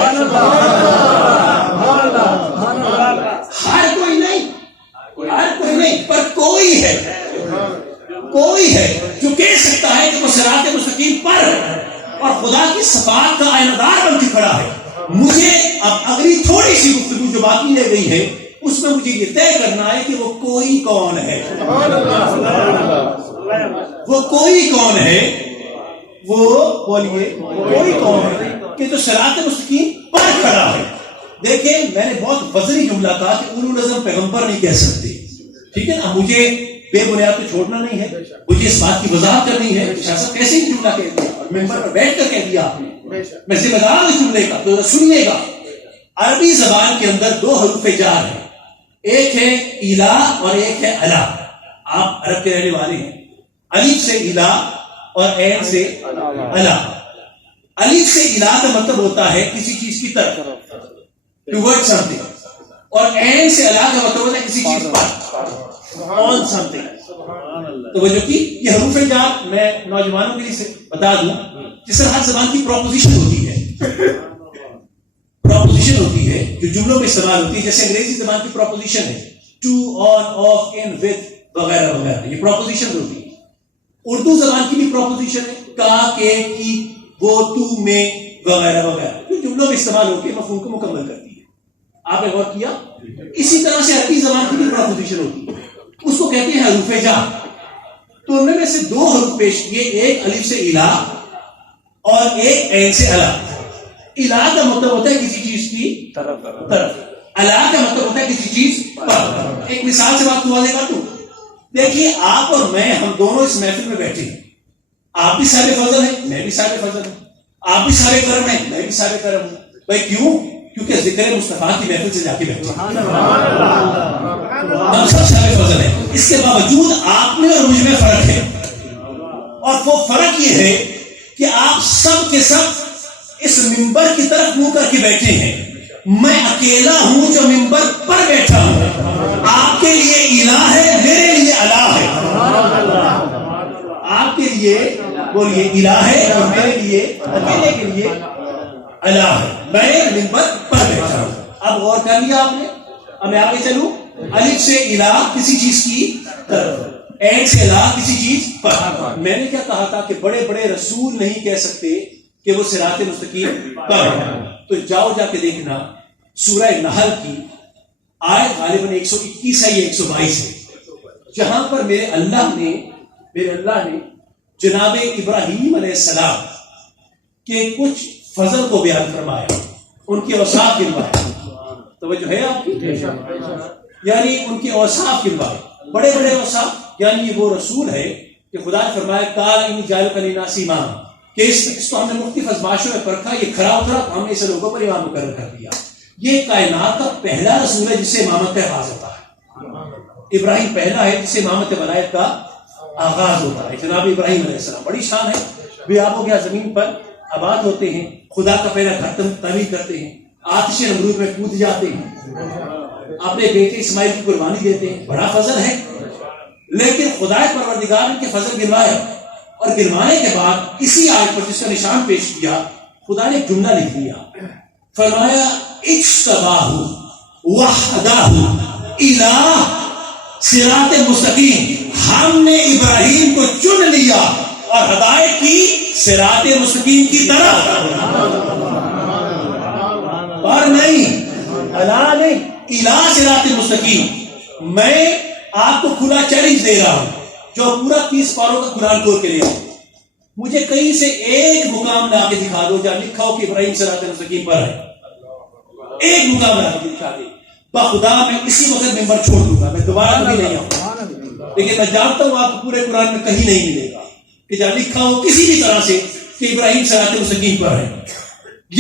ہر کوئی نہیں، پر کوئی ہے جو کہہ سکتا ہے کہ وہ صراط مستقیم پر ہے اور خدا کی صفات کا آئینہ دار بن کے کھڑا ہے. مجھے اب اگلی تھوڑی سی گفتگو جو باقی رہ گئی ہے اس میں مجھے یہ طے کرنا ہے کہ وہ کوئی کون ہے. وہ کوئی کون ہے؟ وہ بولیے، کوئی کون ہے کہ جو صراط مستقیم پر کھڑا ہے؟ دیکھیں، میں نے بہت وزنی جملہ کہا کہ اولو العزم پیغمبر نہیں کہہ سکتے. ٹھیک ہے نا؟ مجھے بے بنیاد پہ چھوڑنا نہیں ہے، مجھے اس بات کی وضاحت کرنی ہے. شاہ صاحب کیسے جملہ کہہ دیا اور ممبر پر بیٹھ کر کہہ دیا آپ نے. میں ذمہ دار ہوں جملے کا، تو سنیے گا. عربی زبان کے اندر دو حروف جار ہیں، ایک ہے الہ اور ایک ہے الا. آپ عرب کے رہنے والے ہیں. الف سے الہ اور عین سے الا. الف سے الہ کا مطلب ہوتا ہے کسی چیز کی طرف، ٹوورڈ سم تھنگ، اور عین سے الا کا مطلب ہوتا ہے کسی چیز پر، آن سم تھنگ. توجہ کی. یہ حروف جار میں نوجوانوں کے لیے بتا دوں، جس طرح ہر زبان کی پروپوزیشن ہوتی ہے جو جملوں میں استعمال ہوتی ہے. جیسے انگریزی زبان کی پروپوزیشن ہے to, on, off, in, with وغیرہ وغیرہ، یہ پروپوزیشن ہوتی ہے. اردو زبان کی بھی پروپوزیشن ہے، کا، کے، کی، وہ، تو، میں وغیرہ وغیرہ، جو جملوں میں استعمال ہوتی ہے مفہوم کو مکمل کرتی ہے. آپ نے غور کیا؟ اسی طرح سے عربی زبان کی بھی پروپوزیشن ہوتی ہے، اس کو کہتے ہیں حروف جار. تو ان میں سے دو حروف پیش کیے، ایک الف سے الہ اور ایک عین سے الا. الہ کا مطلب ہوتا ہے کسی چیز کی طرف، الا کا مطلب ہوتا ہے کسی چیز پر. ایک مثال سے بات واضح کر دوں. دیکھیے، آپ اور میں، ہم دونوں اس محفل میں بیٹھے ہیں. آپ بھی صاحب فضل ہیں، میں بھی صاحب فضل ہوں. آپ بھی صاحب کرم ہیں، میں بھی صاحب کرم ہوں. بھائی کیوں؟ کیونکہ ذکر مصطفیٰ کی محفل سے جا کے بیٹھے ہم سب صاحب فضل ہیں. اس کے باوجود آپ میں اور مجھ میں فرق ہے، اور وہ فرق یہ ہے کہ آپ سب کے سب اس ممبر کی طرف منہ کر کے بیٹھے ہیں. میں اکیلا ہوں جو ممبر پر بیٹھا ہوں. آپ کے لیے الہ ہے، میرے لیے الا ہے. آپ کے لیے بولیے الہ ہے اور میرے لیے اکیلے کے لیے الا ہے. میں ممبر پر بیٹھا ہوں. اب غور کر لیا آپ نے. اب میں آگے چلوں. الف سے الہ کسی چیز کی طرف، عین سے الا کسی چیز پر. میں نے کیا کہا تھا کہ بڑے بڑے رسول نہیں کہہ سکتے کہ وہ صراط مستقیم پر ہے. تو جاؤ جا کے دیکھنا سورہ نحل کی آیت غالباً 121 ہے یا 122 ہے، جہاں پر میرے اللہ نے جناب ابراہیم علیہ السلام کے کچھ فضل کو بیان فرمایا، ان کے اوصاف گنوائے. توجہ ہے آپ کی؟ یعنی ان کے اوصاف گنوائے، بڑے بڑے اوصاف. یعنی وہ رسول ہے کہ خدا نے فرمایا قال انی جاعلک للناس اماما، کہ اس کو ہم نے مختلف آزمائشوں میں پرکھا، یہ کھڑا اترا تو ہم نے اسے لوگوں پر امام مقرر کر دیا. یہ کائنات کا پہلا رسول ہے جس سے امامت کا آغاز ہوتا ہے. ابراہیم پہلا ہے جس سے امامت ولایت کا آغاز ہوتا ہے. جناب ابراہیم علیہ السلام بڑی شان ہے. بے آب و گیا زمین پر آباد ہوتے ہیں، خدا کا پہلا گھر تعمیر کرتے ہیں، آتش نمرود میں کود جاتے ہیں، اپنے بیٹے اسماعیل کی قربانی دیتے ہیں. بڑا فضل ہے. لیکن خدا پروردگار نے کے فضل گنوایا، اور گنوانے کے بعد اسی آیت پر جس کا نشان پیش کیا، خدا نے جملہ لکھ دیا. فرمایا اجتباہ وحدہ الہ صراط مستقیم. ہم نے ابراہیم کو چن لیا اور ہدایت کی صراط مستقیم کی طرف، اور نہیں الا نہیں، الہ صراط مستقیم. میں آپ کو کھلا چیلنج دے رہا ہوں، جو پورا 30 پاروں کا قرآن کھول کے لے آؤ. مجھے کہیں سے ایک مقام لا کے دکھا دو جہاں لکھا ہو کہ ابراہیم صراط مستقیم پر ہے. ایک مقام لا کے دکھا دے. بخدا میں اسی وقت ممبر چھوڑ دوں گا, میں دوبارہ کبھی نہیں آؤں. لیکن میں جانتا ہوں آپ کو پورے قرآن میں کہیں نہیں ملے گا کہ جہاں لکھا ہو کسی بھی طرح سے کہ ابراہیم صراط مستقیم پر ہے.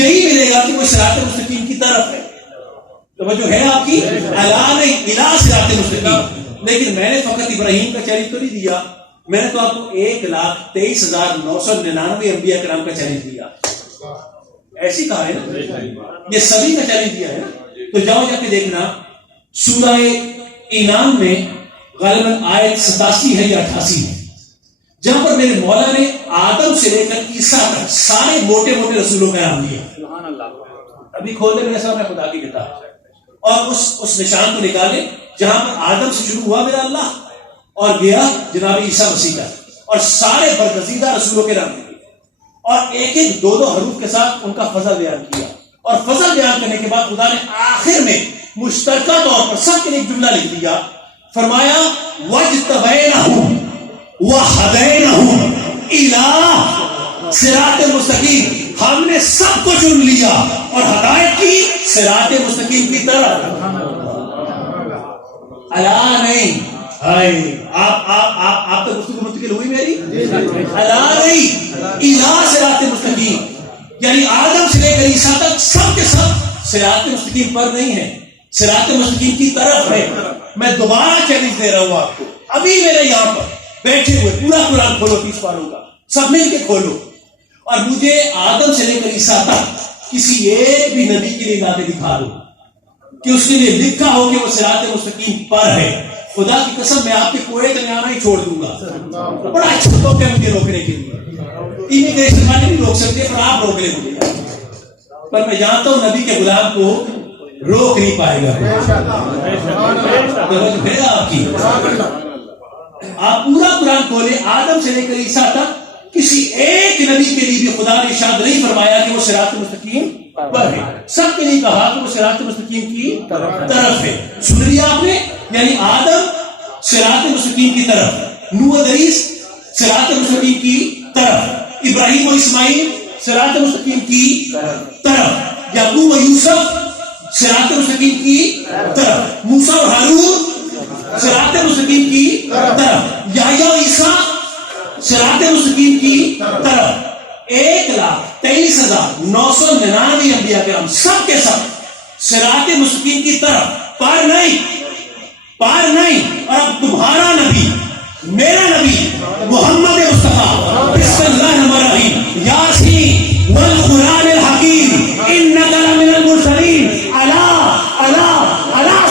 یہی ملے گا کہ وہ صراط مستقیم کی طرف ہے. توجہ ہے آپ کی؟ اعلان الہ صراط مستقیم. لیکن میں نے فقط ابراہیم کا چیلنج تو نہیں دیا, میں نے تو آپ کو 1,23,999 انبیاء کرام کا چیلنج دیا. ایسی کہا ہے نا, یہ سبھی کا چیلنج دیا ہے نا. تو جاؤ جا کے دیکھنا سورہ انعام میں غالباً آیت 87 ہے یا 88 ہے, جہاں پر میرے مولا نے آدم سے لے کر عیسیٰ تک سارے موٹے موٹے رسولوں کا نام لیا. ابھی کھولنے میرے سامنے خدا کی کتاب اور اس نشان کو نکالے جہاں پر آدم سے شروع ہوا میرا اللہ اور گیا جناب عیسیٰ مسیح کا, اور سارے برگزیدہ رسولوں کے نام لکھے اور ایک ایک دو حروف کے ساتھ ان کا فضل بیان کیا. اور فضل بیان کرنے کے بعد خدا نے آخر میں مشترکہ طور پر سب کے لیے جملہ لکھ دیا. فرمایا وَاجْتَبَيْنَهُمْ وَهَدَيْنَهُمْ إِلَىٰ صراط مستقیم. ہم نے سب کو چن لیا اور ہدایت کی صراط مستقیم کی طرف. الا نہیں آپ تو گفتگو منتقل ہوئی میری. الا نہیں الا صراط مستقیم, یعنی آدم سے لے کر عیسیٰ تک سب کے سب صراط مستقیم پر نہیں ہے, صراط مستقیم کی طرف ہے. میں دوبارہ چیلنج دے رہا ہوں آپ کو, ابھی میرے یہاں پر بیٹھے ہوئے پورا قرآن کھولو 30 پاروں کا, سب مل کے کھولو, اور مجھے آدم سے لے کر عیسیٰ تک کسی ایک بھی نبی کے لیے لا کے دکھا دو کہ اس کے لیے لکھا ہو کہ وہ صراط مستقیم پر ہے. خدا کی قسم میں آپ کے کوڑے کا آنا ہی چھوڑ دوں گا. بڑا اچھا موقع ہے مجھے روکنے کے لیے, امیگریشن والے نہیں روک سکتے پر آپ روک لیں مجھے, پر میں جانتا ہوں نبی کے غلام کو روک نہیں پائے گا. آپ کی آپ پورا قرآن کھولے آدم سے لے کر عیسیٰ تک کسی ایک نبی کے لیے بھی خدا نے ارشاد نہیں فرمایا کہ وہ صراط مستقیم پر ہے. سب کے لیے کہا کہ وہ صراط مستقیم کی طرف ہے. سن لیا آپ نے, یعنی آدم صراط مستقیم کی طرف, نوح و ادریس صراط مستقیم کی طرف, ابراہیم و اسماعیل صراط مستقیم کی طرف, یعقوب و یوسف صراط مستقیم کی طرف, موسیٰ و ہارون صراط مستقیم کی طرف, یحییٰ و عیسیٰ صراط مستقیم کی طرف. 1,23,999 انبیاء کرام سب کے سب صراط مستقیم کی طرف, پار نہیں. اور اب تمہارا نبی, میرا نبی محمد مصطفیٰ بسم اللہ الرحمن الرحیم یاسین والقرآن الحکیم انک لمن المرسلین علی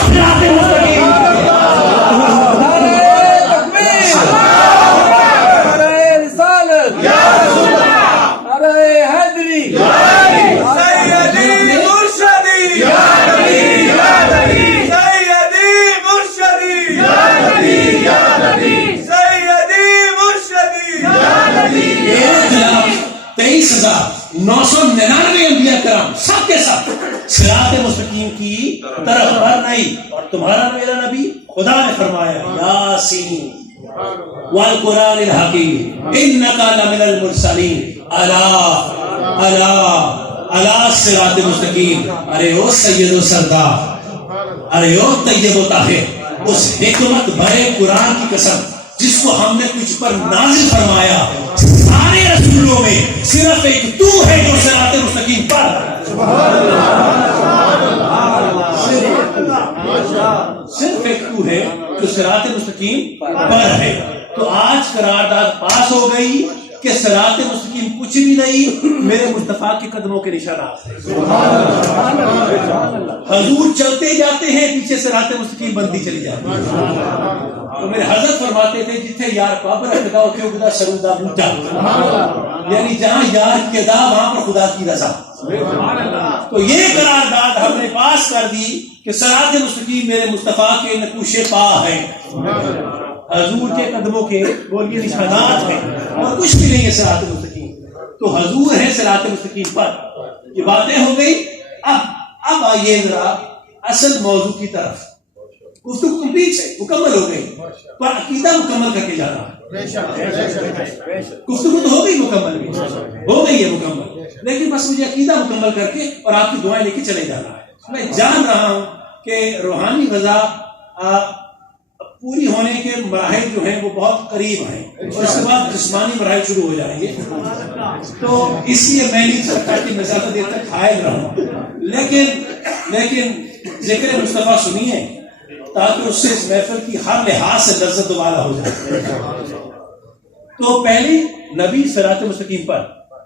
صراط مستقیم. انبیاء کرام سب کے سب صراط مستقیم کی طرف پر نہیں. اور تمہارا میرا نبی خدا نے فرمایا یاسین والقرآن الحکیم انک لمن المرسلین علی صراط مستقیم. ارے او سید و سردار, ارے او طیب و طاہر, اس حکمت بھرے قرآن کی قسم جس کو ہم نے تجھ پر نازل فرمایا, سارے رسولوں میں صرف ایک تو ہے جو صراط مستقیم پر. صرف ایک تو ہے جو صراط مستقیم پر ہے. تو آج قرارداد پاس ہو گئی کہ صراط مستقیم کچھ بھی نہیں, میرے مصطفیٰ کے قدموں کے نشانات ہیں. حضور چلتے جاتے ہیں, پیچھے صراط مستقیم بنتی چلی جاتی ہے. تو میرے حضرت فرماتے تھے جتھے یار قبر خدا ہوتے خدا سرودا بوٹا, یعنی جہاں یار کی ادا وہاں پر خدا کی رضا. تو یہ قرارداد ہم نے پاس کر دی کہ صراط مستقیم میرے مصطفیٰ کے نقوش پا ہے, حضور کے قدموں کے بولیے نشانات ہیں, اور کچھ بھی نہیں ہے صراط مستقیم. تو حضور ہے صراط مستقیم پر. یہ باتیں ہو گئی. اب آئیے ذرا اصل موضوع کی طرف. گفتگو کمپلیٹ ہے, مکمل ہو گئی, پر عقیدہ مکمل کر کے جانا ہے. گفتگو تو ہو گئی مکمل بھی، ہو گئی ہے مکمل، لیکن بس مجھے عقیدہ مکمل کر کے اور آپ کی دعائیں لے کے چلے جانا ہے۔ میں جان رہا ہوں کہ روحانی غذا پوری ہونے کے مراحل جو ہیں وہ بہت قریب ہیں، اور اس کے بعد جسمانی مراحل شروع ہو جائیں گے، تو اس لیے میں نہیں چاہتا کہ میں زیادہ دیر تک حائل رہوں، لیکن ذکر مصطفیٰ سنیے تاکہ اس سے اس محفل کی ہر لحاظ سے لذت دوبارہ ہو جائے۔ تو پہلی نبی صراط مستقیم پر،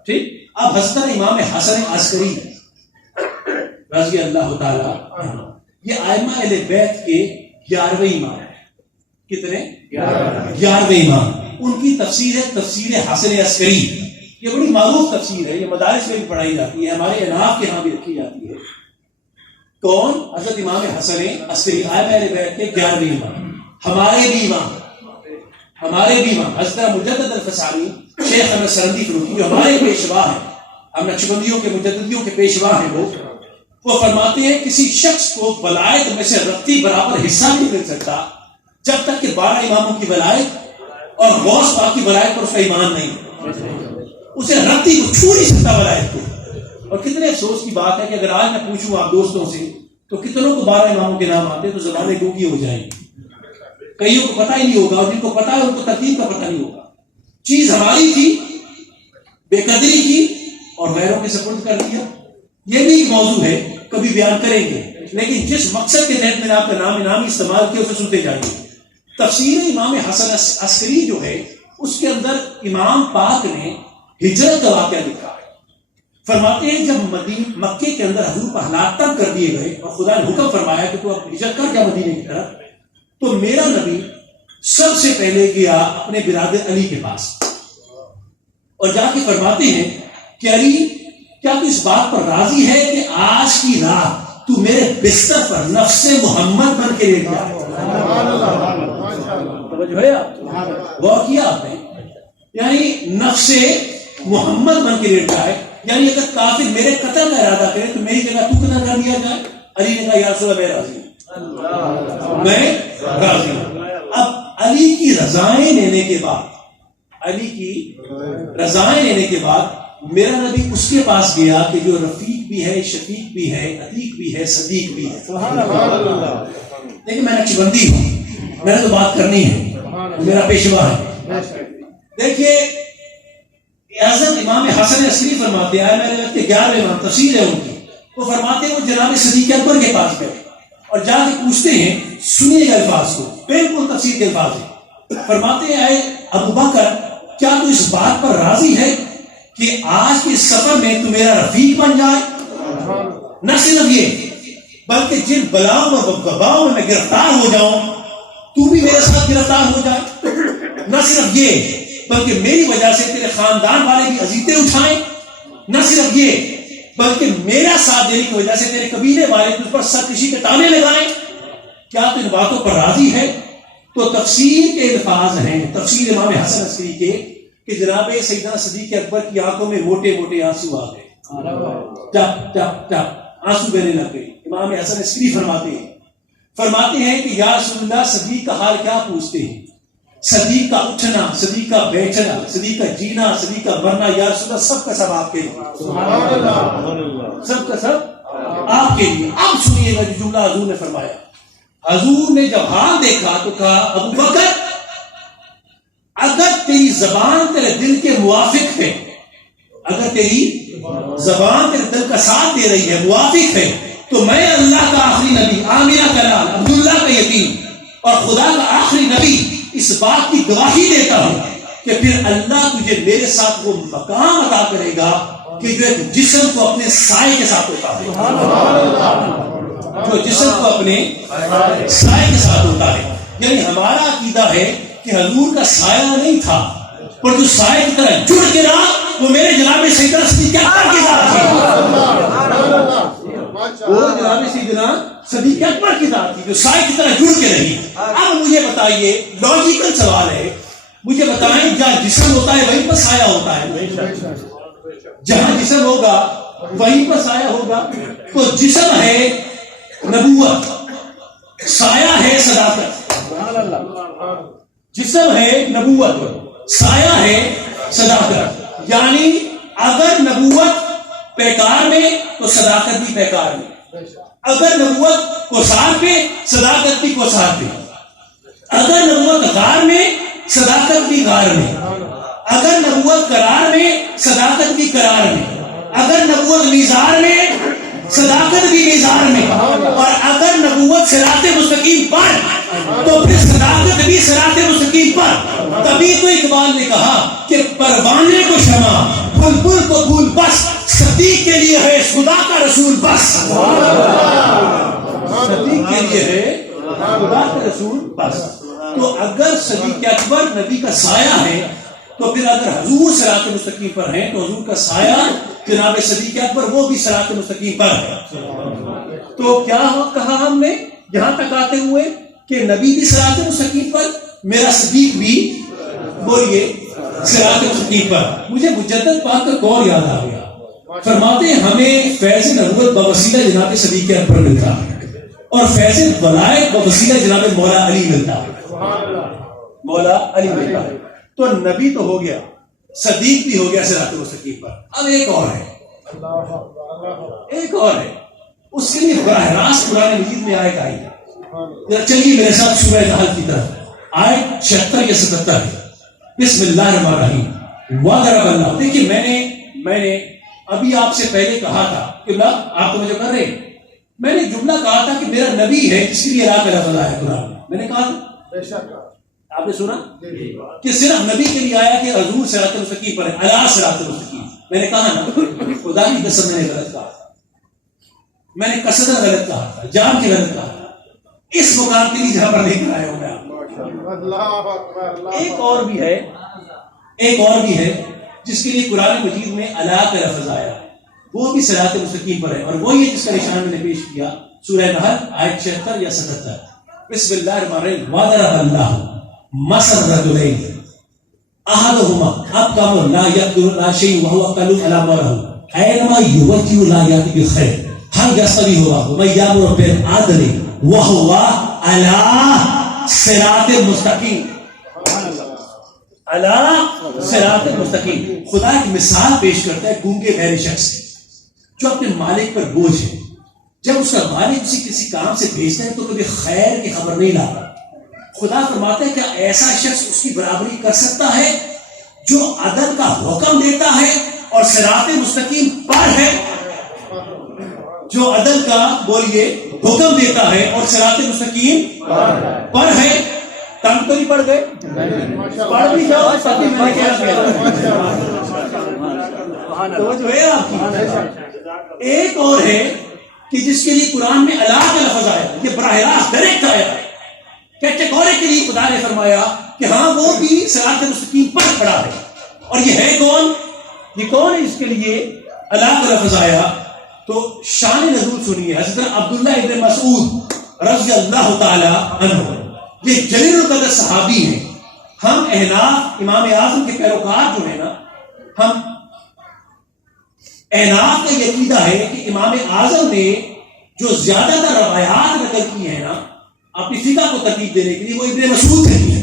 ٹھیک، اب حضرت امام حسن عسکری رضی اللہ تعالیٰ یہ ائمہ اہل بیت کے 11ویں امام ہیں۔ کتنے؟ 11ویں امام۔ ان کی تفسیر ہے تفسیر حسن عسکری، یہ بڑی معروف تفسیر ہے، یہ مدارس میں بھی پڑھائی جاتی ہے، ہمارے اناف کے ہاں بھی رکھی جاتی ہے۔ کون؟ حضرت امام حسن عسکری، ائمہ اہل بیت کے 11ویں امام، ہمارے بھی امام حضرت مجدد الفسانی شیخ احمد سرندی فروخی جو ہمارے پیشوا ہیں، ہم نقشبندیوں کے مجددیوں کے پیشوا ہیں، وہ فرماتے ہیں کسی شخص کو ولایت میں سے رتی برابر حصہ نہیں مل سکتا جب تک کہ 12 اماموں کی ولایت اور غوث پاک کی ولایت پر اس کا ایمان نہیں، اسے رتی کو چھو نہیں سکتا ولایت کو۔ اور کتنے افسوس کی بات ہے کہ اگر آج میں پوچھوں آپ دوستوں سے تو کتنوں کو 12 اماموں کے نام آتے تو زبانیں گونگی ہو جائیں گی، کئیوں کو پتہ ہی نہیں ہوگا، اور جن کو پتہ ہے ان کو ترتیب کا پتہ نہیں ہوگا۔ چیز ہماری تھی، بے قدری کی اور غیروں کے سپرد کر دیا، یہ بھی ایک موضوع ہے، کبھی بیان کریں گے، لیکن جس مقصد کے تحت میں نے آپ کا نام انعامی استعمال کیا اسے سنتے جائیے۔ تفسیر امام حسن عسکری جو ہے اس کے اندر امام پاک نے ہجرت کا واقعہ لکھا ہے۔ فرماتے ہیں جب مکے کے اندر حضور پر حالات تنگ کر دیے گئے اور خدا نے حکم فرمایا کہ تو اب ہجرت کر جا مدینے کی طرف، تو میرا نبی سب سے پہلے گیا اپنے برادر علی کے پاس اور جا کے فرماتے ہیں کہ علی کیا تو اس بات پر راضی ہے کہ آج کی رات تو میرے بستر پر نفس محمد بن کے لیٹ جائے؟ توجہ ہے آپ؟ غور کیا آپ نے؟ یعنی نفس محمد بن کے لیٹ جائے، یعنی اگر کافر میرے قتل کا ارادہ کرے تو میری جگہ تو قتل کر دیا جائے۔ علی نے کہا یا رسول اللہ میں راضی ہوں، میں راضی ہوں۔ اب علی کی رضائیں لینے کے بعد میرا نبی اس کے پاس گیا کہ جو رفیق بھی ہے، شفیق بھی ہے، عتیق بھی ہے، صدیق بھی ہے۔ لیکن میں نقشبندی ہوں، میں نے تو بات کرنی ہے، میرا پیشوا ہے۔ دیکھیے حضرت امام حسن عسکری فرماتے ہیں، میں نے 11ویں امام تفسیر ہے ان کی، وہ فرماتے ہیں وہ جناب صدیق اکبر کے پاس گئے اور جا کے پوچھتے ہیں، سنیے الفاظ کو، بالکل تفسیر کے الفاظ ہیں۔ فرماتے ہیں اے ابو بکر کیا تو اس بات پر راضی ہے کہ آج کے سفر میں تو میرا رفیق بن جائے؟ نہ صرف یہ بلکہ جن بلاؤں اور وباؤں میں گرفتار ہو جاؤں تو بھی میرے ساتھ گرفتار ہو جائے۔ نہ صرف یہ بلکہ میری وجہ سے تیرے خاندان والے بھی اذیتیں اٹھائیں۔ نہ صرف یہ بلکہ میرا ساتھ دینے کی وجہ سے تیرے قبیلے والے تجھ پر سرکشی کے تانے لگائیں۔ کیا تو ان باتوں پر راضی ہے؟ تو تفسیر کے الفاظ ہیں، تفسیر امام حسن عسکری کے، کہ جناب سیدنا صدیق اکبر کی آنکھوں میں موٹے موٹے آنسو آ گئے، ٹپ ٹپ ٹپ آنسو بہنے لگ گئے۔ امام حسن عسکری فرماتے ہیں کہ یا رسول اللہ صدیق کا حال کیا پوچھتے ہیں؟ صدیق کا اٹھنا، صدیق کا بیٹھنا، صدیق کا جینا، صدیق کا مرنا، یا رسول اللہ سب کا سب آپ کے لیے، سب کا سب آپ کے لیے۔ اب سنیے گا جو جملہ حضور نے فرمایا۔ حضور نے جب حال دیکھا تو کہا ابو بکر اگر تیری زبان تیرے دل کے موافق ہے، اگر تیری زبان تیرے دل کا ساتھ دے رہی ہے، موافق ہے، تو میں اللہ کا آخری نبی، آمینہ کا لال، عبداللہ کا یتیم اور خدا کا آخری نبی اس بات کی گواہی دیتا ہوں کہ پھر اللہ تجھے میرے ساتھ وہ مقام عطا کرے گا کہ جو ایک جسم کو اپنے سائے کے ساتھ ہوتا ہے، جو جسم کو اپنے سائے کے ساتھ ہوتا ہے۔ یعنی ہمارا عقیدہ ہے کہ حضور کا سایہ نہیں تھا، پر جو سائے کی طرح جڑ کے رہا وہ میرے جناب سیدنا صدیق اکبر کے ساتھ تھی، وہ جناب سیدنا صدیق اکبر کی ذات تھی جو سائے کی طرح جڑ کے رہی۔ اب مجھے بتائیے، لاجیکل سوال ہے، مجھے بتائیں جہاں جسم ہوتا ہے وہیں پر سایہ ہوتا ہے، جہاں جسم ہوگا وہیں پر سایہ ہوگا۔ تو جسم ہے نبوت، سایہ ہے صداقت، جسم ہے نبوت، سایہ ہے صداقت. یعنی اگر نبوت پیکار میں تو صداقت بھی پیکار میں، اگر نبوت کوسار پہ صداقت بھی کوسار پہ، اگر نبوت غار میں صداقت بھی غار میں، اگر نبوت قرار میں صداقت بھی قرار میں، اگر نبوت میزار میں صداقت بھی میزار میں، اور اگر نبوت صراط مستقیم پر تو پھر صداقت بھی صراط مستقیم پر. تبھی تو اقبال نے کہا کہ پروانے کو شمع، بلبل کو پھول بس، صدیق کے لیے ہے خدا کا رسول بس. صدیق کے لیے ہے خدا کا رسول بس. تو اگر صدیق اکبر نبی کا سایہ ہے تو پھر اگر حضور صراط مستقیم پر ہیں تو حضور کا سایہ جناب صدیق اکبر وہ بھی صراط مستقیم پر ہے. تو کیا کہا ہم نے یہاں تک آتے ہوئے کہ نبی بھی صراط مستقیم پر، میرا صدیق بھی بولیے صراط مستقیم پر. مجھے مجدد پاک کا قول یاد آ گیا، فرماتے ہیں ہمیں فیض نبوت بوسیلہ جناب صدیق اکبر ملتا ہے اور فیض ولایت بوسیلہ جناب مولا علی ملتا ہے. مولا علی ملتا ہے. تو نبی تو ہو گیا، صدیق بھی ہو گیا صراط مستقیم پر. اب ایک اور ہے، ایک اور ہے، اس کے لیے براہ راست قرآن مجید میں آیت آئی ہے. چلیے میرے ساتھ سورہ نحل کی طرف، آیت 76 یا 77 ہے. بسم اللہ الرحمن الرحیم. وَضَرَبَ اللَّهُ. دیکھیے میں نے ابھی آپ سے پہلے کہا تھا کہ آپ تو مجھے کر رہے ہیں، میں نے جملہ کہا تھا کہ میرا نبی ہے جس کے لیے اللہ کا لفظ آیا قرآن میں نے کہا تھا، آپ نے سنا کہ صرف نبی کے لیے آیا کہ حضور صراط مستقیم پر ہے، اعلیٰ صراط مستقیم. میں نے کہا نا خدا کی قسم میں نے غلط کہا تھا، میں نے قصدن غلط کہا تھا، جان کے غلط کہا تھا. اس مقام کے لیے جہاں پر نہیں کرایا ہوں میں آپ. ایک اور بھی ہے، ایک اور بھی ہے جس کے لیے قرآن مجید میں اعلیٰ کا لفظ آیا، وہ بھی صراط مستقیم پر ہے، اور وہ یہ جس کا نشان میں نے پیش کیا سورہ نحل آیت 76 یا 77. بسم اللہ الرحمن الرحیم. وَضَرَبَ اللَّهُ مَثَلًا رَجُلَيْنِ أَحَدُهُمَا أَبْكَمُ لَا يَقْدِرُ عَلَىٰ شَيْءٍ وَهُوَ قَلِيلٌ عَلَىٰ مَوْلَهُ أَيْنَمَا يُوَجِّهُ لَا يَأْتِي بِخَيْرٍ هَلْ يَسْتَوِي مَن يَأْمُرُ بِالْعَدْلِ وَهُوَ عَلَىٰ صِرَاطٍ مُسْتَقِيمٍ. عَلَىٰ صِرَاطٍ مُسْتَقِيمٍ. خدا ایک مثال پیش کرتا ہے گونگے بہرے شخص کی جو اپنے مالک پر بوجھ ہے. جب اس کا مالک کسی کام سے بھیجتا ہے تو کبھی خیر کی خبر نہیں لاتا. خدا فرماتا ہے کیا ایسا شخص اس کی برابری کر سکتا ہے جو عدل کا حکم دیتا ہے اور صراط مستقیم پر ہے؟ جو عدل کا بولیے حکم دیتا ہے اور صراط مستقیم پر ہے. تنگ تو نہیں پڑ گئے؟ پڑھ بھی جاؤ. تو جو ہے آپ کی ایک اور ہے کہ جس کے لیے قرآن میں اللہ کا لفظ آیا، یہ براہ راست ڈائریکٹ آیا کیٹیگوریکلی خدا نے فرمایا کہ ہاں وہ بھی صراط مستقیم پر کھڑا ہے. اور یہ ہے کون؟ یہ کون ہے جس کے لیے اللہ کا لفظ آیا؟ تو شان نزول سنیے. حضرت عبداللہ ابن مسعود رضی اللہ تعالی عنہ، یہ جلیل القدر صحابی ہیں. ہم احناف امام اعظم کے پیروکار جو ہیں نا، ہم احناف کا یہ عقیدہ ہے کہ امام اعظم نے جو زیادہ تر روایات نقل کی ہیں نا اپنی فقہ کو ترتیب دینے کے لیے، وہ ابن مسعود کہتی ہے.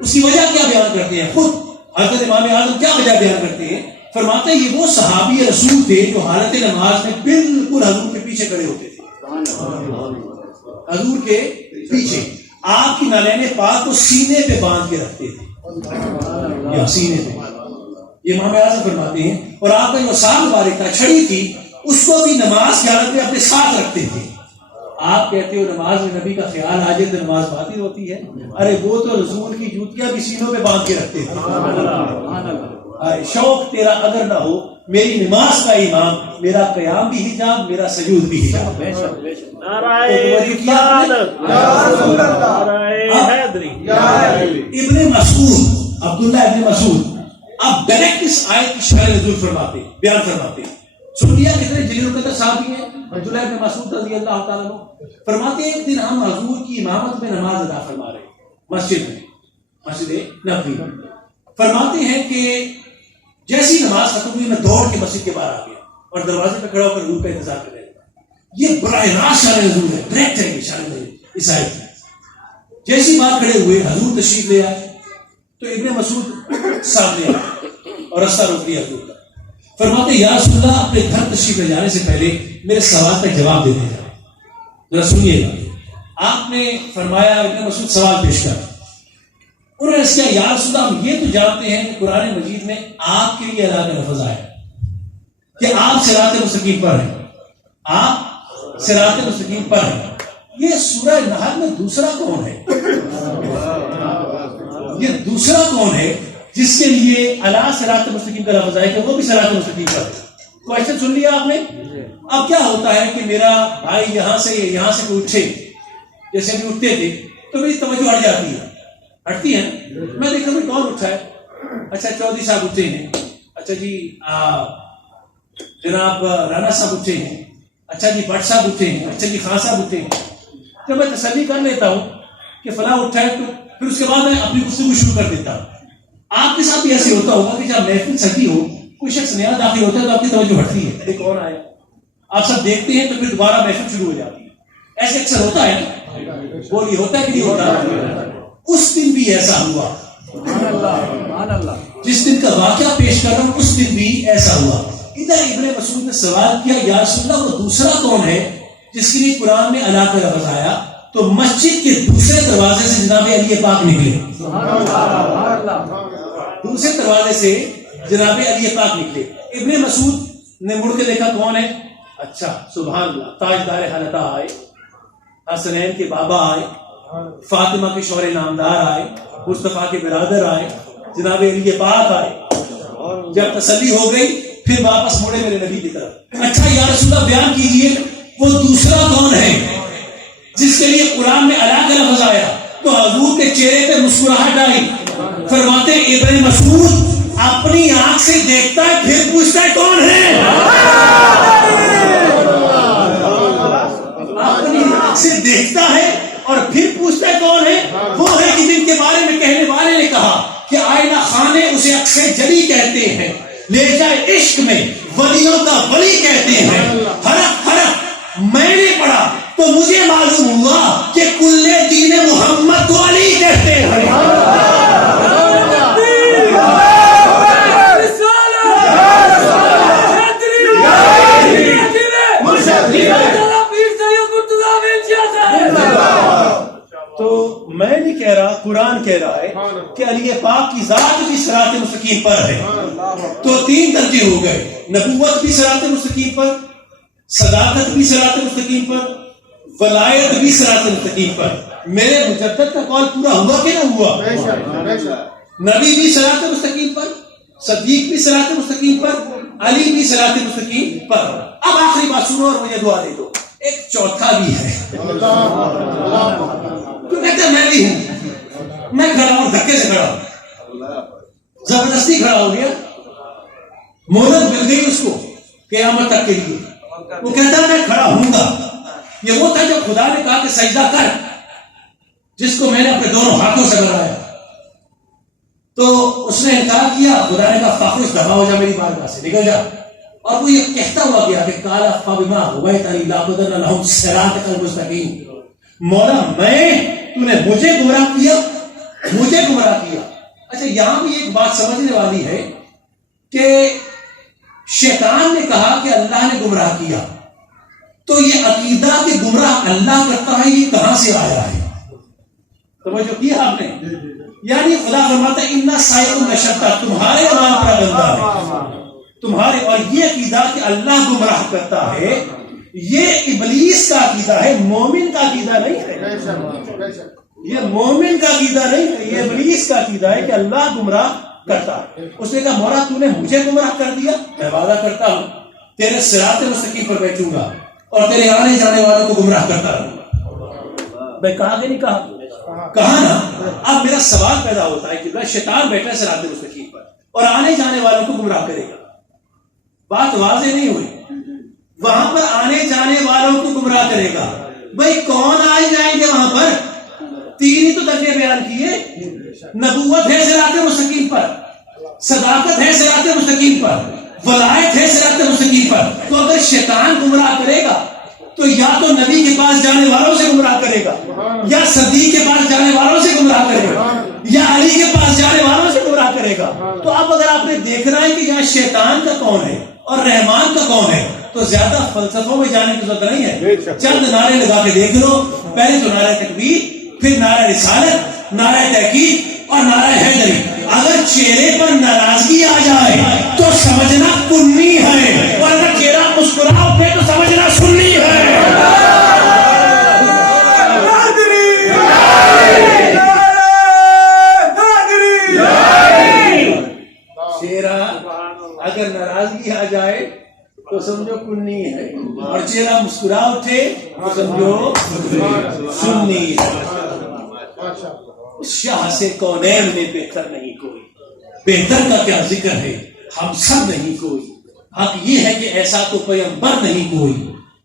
اس کی وجہ کیا بیان کرتے ہیں؟ خود حضرت امام اعظم کیا وجہ بیان کرتے ہیں؟ فرماتے ہیں یہ وہ صحابی رسول تھے جو حالت نماز میں بالکل حضور کے پیچھے کھڑے ہوتے تھے. حضور کے پیچھے آپ کی نالین پاک کو سینے پہ باندھ کے رکھتے تھے، یا سینے پہ. یہ امام اعظم فرماتے ہیں. اور آپ کا جو سال مبارک تھا، چھڑی تھی، اس کو بھی نماز کی حالت میں اپنے ساتھ رکھتے تھے. آپ کہتے ہو نماز میں نبی کا خیال آ جائے تو نماز باطل ہوتی ہے. ارے وہ تو رسول کی جوتیاں بھی سینوں پہ باندھ کے رکھتے تھے. شوق تیرا اگر نہ ہو میری نماز کا امام، میرا قیام بھی حجاب، میرا سجود بھی حجاب. ابن مسعود، عبداللہ ابن مسعود اب ڈائریکٹ اس آیت کی شرح نزول فرماتے بیان فرماتے. سن لیا کتنے جلیل القدر صحابی ہیں. عبداللہ ابن مسعود رضی اللہ تعالیٰ عنہ فرماتے ہیں ایک دن ہم حضور کی امامت میں نماز ادا فرما رہے مسجد میں، مسجد نبوی. فرماتے ہیں کہ جیسی نماز ختم ہوئی میں دوڑ کے مسجد کے باہر آ گیا اور دروازے پہ کھڑا ہو کر حضور کا انتظار کر رہے. یہ براہ راست شان نزول ہے، ڈائریکٹ ہے یہ شان نزول اس آیت کی. جیسی بات کھڑے ہوئے حضور تشریف لے آئے تو ابن مسعود سامنے آئے اور رستہ روک دیا حضور کا. فرماتے یا رسول اللہ اپنے گھر تشریف لے جانے سے پہلے میرے سوال کا جواب دینے جائے. ذرا سنیے گا. آپ نے فرمایا ابن مسعود سوال پیش کر. انہوں نے کیا یا رسول اللہ ہم یہ تو جانتے ہیں کہ قرآن مجید میں آپ کے لیے اللہ کا لفظ آیا کہ آپ صراط مستقیم پر ہیں, آپ صراط مستقیم پر ہیں. یہ سورہ نحل میں دوسرا کون ہے؟ یہ دوسرا کون ہے جس کے لیے اللہ صراط مستقیم کا لفظ آیا کہ وہ بھی صراط مستقیم پر ہے؟ کوشچن سن لیا آپ نے. اب کیا ہوتا ہے کہ میرا بھائی یہاں سے کوئی اٹھے, جیسے ابھی اٹھتے تھے تو میری توجہ ہٹ جاتی ہے, ہٹتی ہے. میں دیکھا بھائی کون اٹھا ہے, اچھا چودھری صاحب اٹھے ہیں, اچھا جی جناب رانا صاحب اٹھے ہیں, اچھا جی بٹ صاحب اٹھے ہیں, اچھا جی خان صاحب اٹھے ہیں. جب میں تسلی کر لیتا ہوں کہ فلاں اٹھا ہے تو پھر اس کے بعد میں اپنی گفتگو شروع کر دیتا ہوں. آپ کے ساتھ بھی ایسے ہوتا ہوگا کہ جب محفل سجی ہو, کوئی شخص نیا داخل ہوتا ہے تو آپ کی توجہ ہٹتی ہے, یہ کون آیا, آپ سب دیکھتے ہیں تو پھر دوبارہ محفل شروع ہو جاتی ہے. ایسے اکثر ہوتا ہے, بولیے ہوتا ہے کہ نہیں ہوتا؟ اس دن بھی ایسا ہوا, جس دن کا واقعہ پیش کر رہا ہوں اس دن بھی ایسا ہوا. ادھر ابن مسعود نے سوال کیا یا رسول اللہ وہ دوسرا کون ہے جس کے لیے قرآن میں اللہ کا لفظ آیا؟ تو مسجد کے دوسرے دروازے سے جناب علی پاک نکلے. دوسرے دروازے سے جناب علی پاک نکلے. ابن مسعود نے مڑ کے دیکھا کون ہے, اچھا سبحان اللہ, تاجدار حلقہ آئے, حسنین کے بابا آئے, فاطمہ کے شوہر نامدار آئے, مصطفیٰ کے برادر آئے, جناب علی پاک آئے. جب تسلی ہو گئی پھر واپس مڑے میرے نبی کی طرف. اچھا یا رسول اللہ بیان کیجئے وہ دوسرا کون ہے جس کے لیے قرآن میں اللہ کا لفظ آیا؟ تو حضور کے چہرے پہ مسکراہٹ آئی. فرماتے ابن مسعود اپنی آنکھ سے دیکھتا ہے پھر پوچھتا ہے کون ہے. اپنی آنکھ سے دیکھتا ہے اور پھر پوچھتا ہے کون ہے. وہ ہے کہ جن کے بارے میں کہنے والے نے کہا کہ آئینہ خانے اسے اکثر جلی کہتے ہیں, لے جائے عشق میں ولیوں کا ولی کہتے ہیں. حرف حرف میں نے پڑھا تو مجھے معلوم ہوا کہ کل دین محمد کو علی کہتے ہیں. تو میں نہیں کہہ رہا, قرآن کہہ رہا ہے کہ علی پاک کی ذات بھی صراط مستقیم پر ہے. تو تین درجے ہو گئے, نبوت بھی صراط مستقیم پر, صداقت بھی صراط مستقیم پر, ولایت بھی صراط مستقیم پر. میرے مجدد کا قول پورا ہوا کہ نہ ہوا؟ نبی بھی صراط مستقیم پر, صدیق بھی صراط مستقیم پر, علی بھی صراط مستقیم پر. اب آخری بات سنو اور مجھے دعا دے دو. ایک چوتھا بھی ہے, تو کہتے ہیں میں بھی ہوں, میں کھڑا ہوں, دھکے سے کھڑا ہوں, زبردستی کھڑا ہو گیا, مہلت مل گئی اس کو قیامت تک کے لیے. وہ کہتا ہے میں کھڑا ہوں گا. یہ وہ تھا جب خدا نے کہا کہ سجدہ کر, جس کو میں نے اپنے دونوں ہاتھوں سے بنایا, تو اس نے انکار کیا. خدا نے کہا فاخرج دفاع ہو جا میری بارگاہ سے, نکل جا. اور وہ یہ کہتا ہوا گیا کہ قال فبما غویتنی لاقعدن لهم صراطک المستقیم. مولا تو نے مجھے گمراہ کیا. اچھا یہاں بھی ایک بات سمجھنے والی ہے کہ شیطان نے کہا کہ اللہ نے گمراہ کیا, تو یہ عقیدہ کہ گمراہ اللہ کرتا ہے یہ کہاں سے آیا ہے؟ توجہ کیا آپ نے؟ یعنی خدا فرماتا ہے اِنَّ سَعْيَكُمْ لَشَتَّىٰ, تمہارے عمل پر بندہ ہے تمہارے. اور یہ عقیدہ کہ اللہ گمراہ کرتا ہے یہ ابلیس کا عقیدہ ہے, مومن کا عقیدہ نہیں ہے. یہ مومن کا عقیدہ نہیں ہے, یہ ابلیس کا عقیدہ ہے کہ اللہ گمراہ کرتا ہے. اس نے کہا مولا تو نے مجھے گمراہ کر دیا, میں وعدہ کرتا ہوں تیرے صراط مستقیم پر بیٹھوں گا اور تیرے آنے جانے والوں کو گمراہ کرتا رہوں گا. میں کہا کہ نہیں کہا؟ کہا نا. اب میرا سوال پیدا ہوتا ہے کہ شیطان بیٹھا ہے صراط مستقیم پر اور آنے جانے والوں کو گمراہ کرے گا. بات واضح نہیں ہوئی. وہاں پر آنے جانے والوں کو گمراہ کرے گا. بھائی کون آئے جائیں گے وہاں پر؟ تین ہی تو درجے بیان کیے. نبوت ہے صراط مستقیم پر, صداقت ہے صراط مستقیم پر, ولایت ہے صراط مستقیم پر. تو اگر شیطان گمراہ کرے گا تو یا تو نبی کے پاس جانے والوں سے گمراہ کرے گا، یا صدیق کے پاس جانے والوں سے گمراہ کرے گا، یا علی کے پاس جانے والوں سے گمراہ کرے گا۔ تو اب اگر آپ نے دیکھنا ہے کہ یہاں شیطان کا کون ہے اور رحمان کا کون ہے، تو زیادہ فلسفوں میں جانے کی ضرورت نہیں ہے، چند نعرے لگا کے دیکھ لو۔ پہلے تو نعرہ تکبیر، پھر نعرہ رسالت، نعرہ تحقیق اور نعرہ حیدری۔ اگر چہرے پر ناراضگی آ جائے تو سمجھنا کنی ہے، اور اگر چہرہ مسکرا اٹھے تو سمجھنا سنی ہے۔ چہرہ اگر ناراضگی آ جائے تو سمجھو کنی ہے، اور چہرہ مسکرا اٹھے تو سمجھو سنی ہے۔ اس شاہ سے کونین میں بہتر نہیں کوئی، بہتر کا کیا ذکر ہے، ہم سب نہیں کوئی۔ حق یہ ہے کہ ایسا تو پیغمبر نہیں کوئی،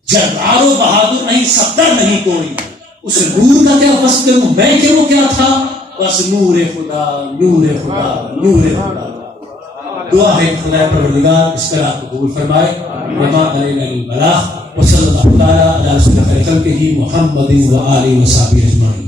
جرار و بہادر نہیں، صفدر نہیں کوئی۔ اس نور کا کیا وصف کروں میں کہ وہ کیا تھا، بس نور خدا، نور خدا، نور خدا۔ دعا ہے خدا پروردگار اس طرح قبول فرمائے۔ وما علینا الا البلاغ، وصلی اللہ تعالی علی رسول خلقہ محمد و آلہ و صحبہ اجمعین۔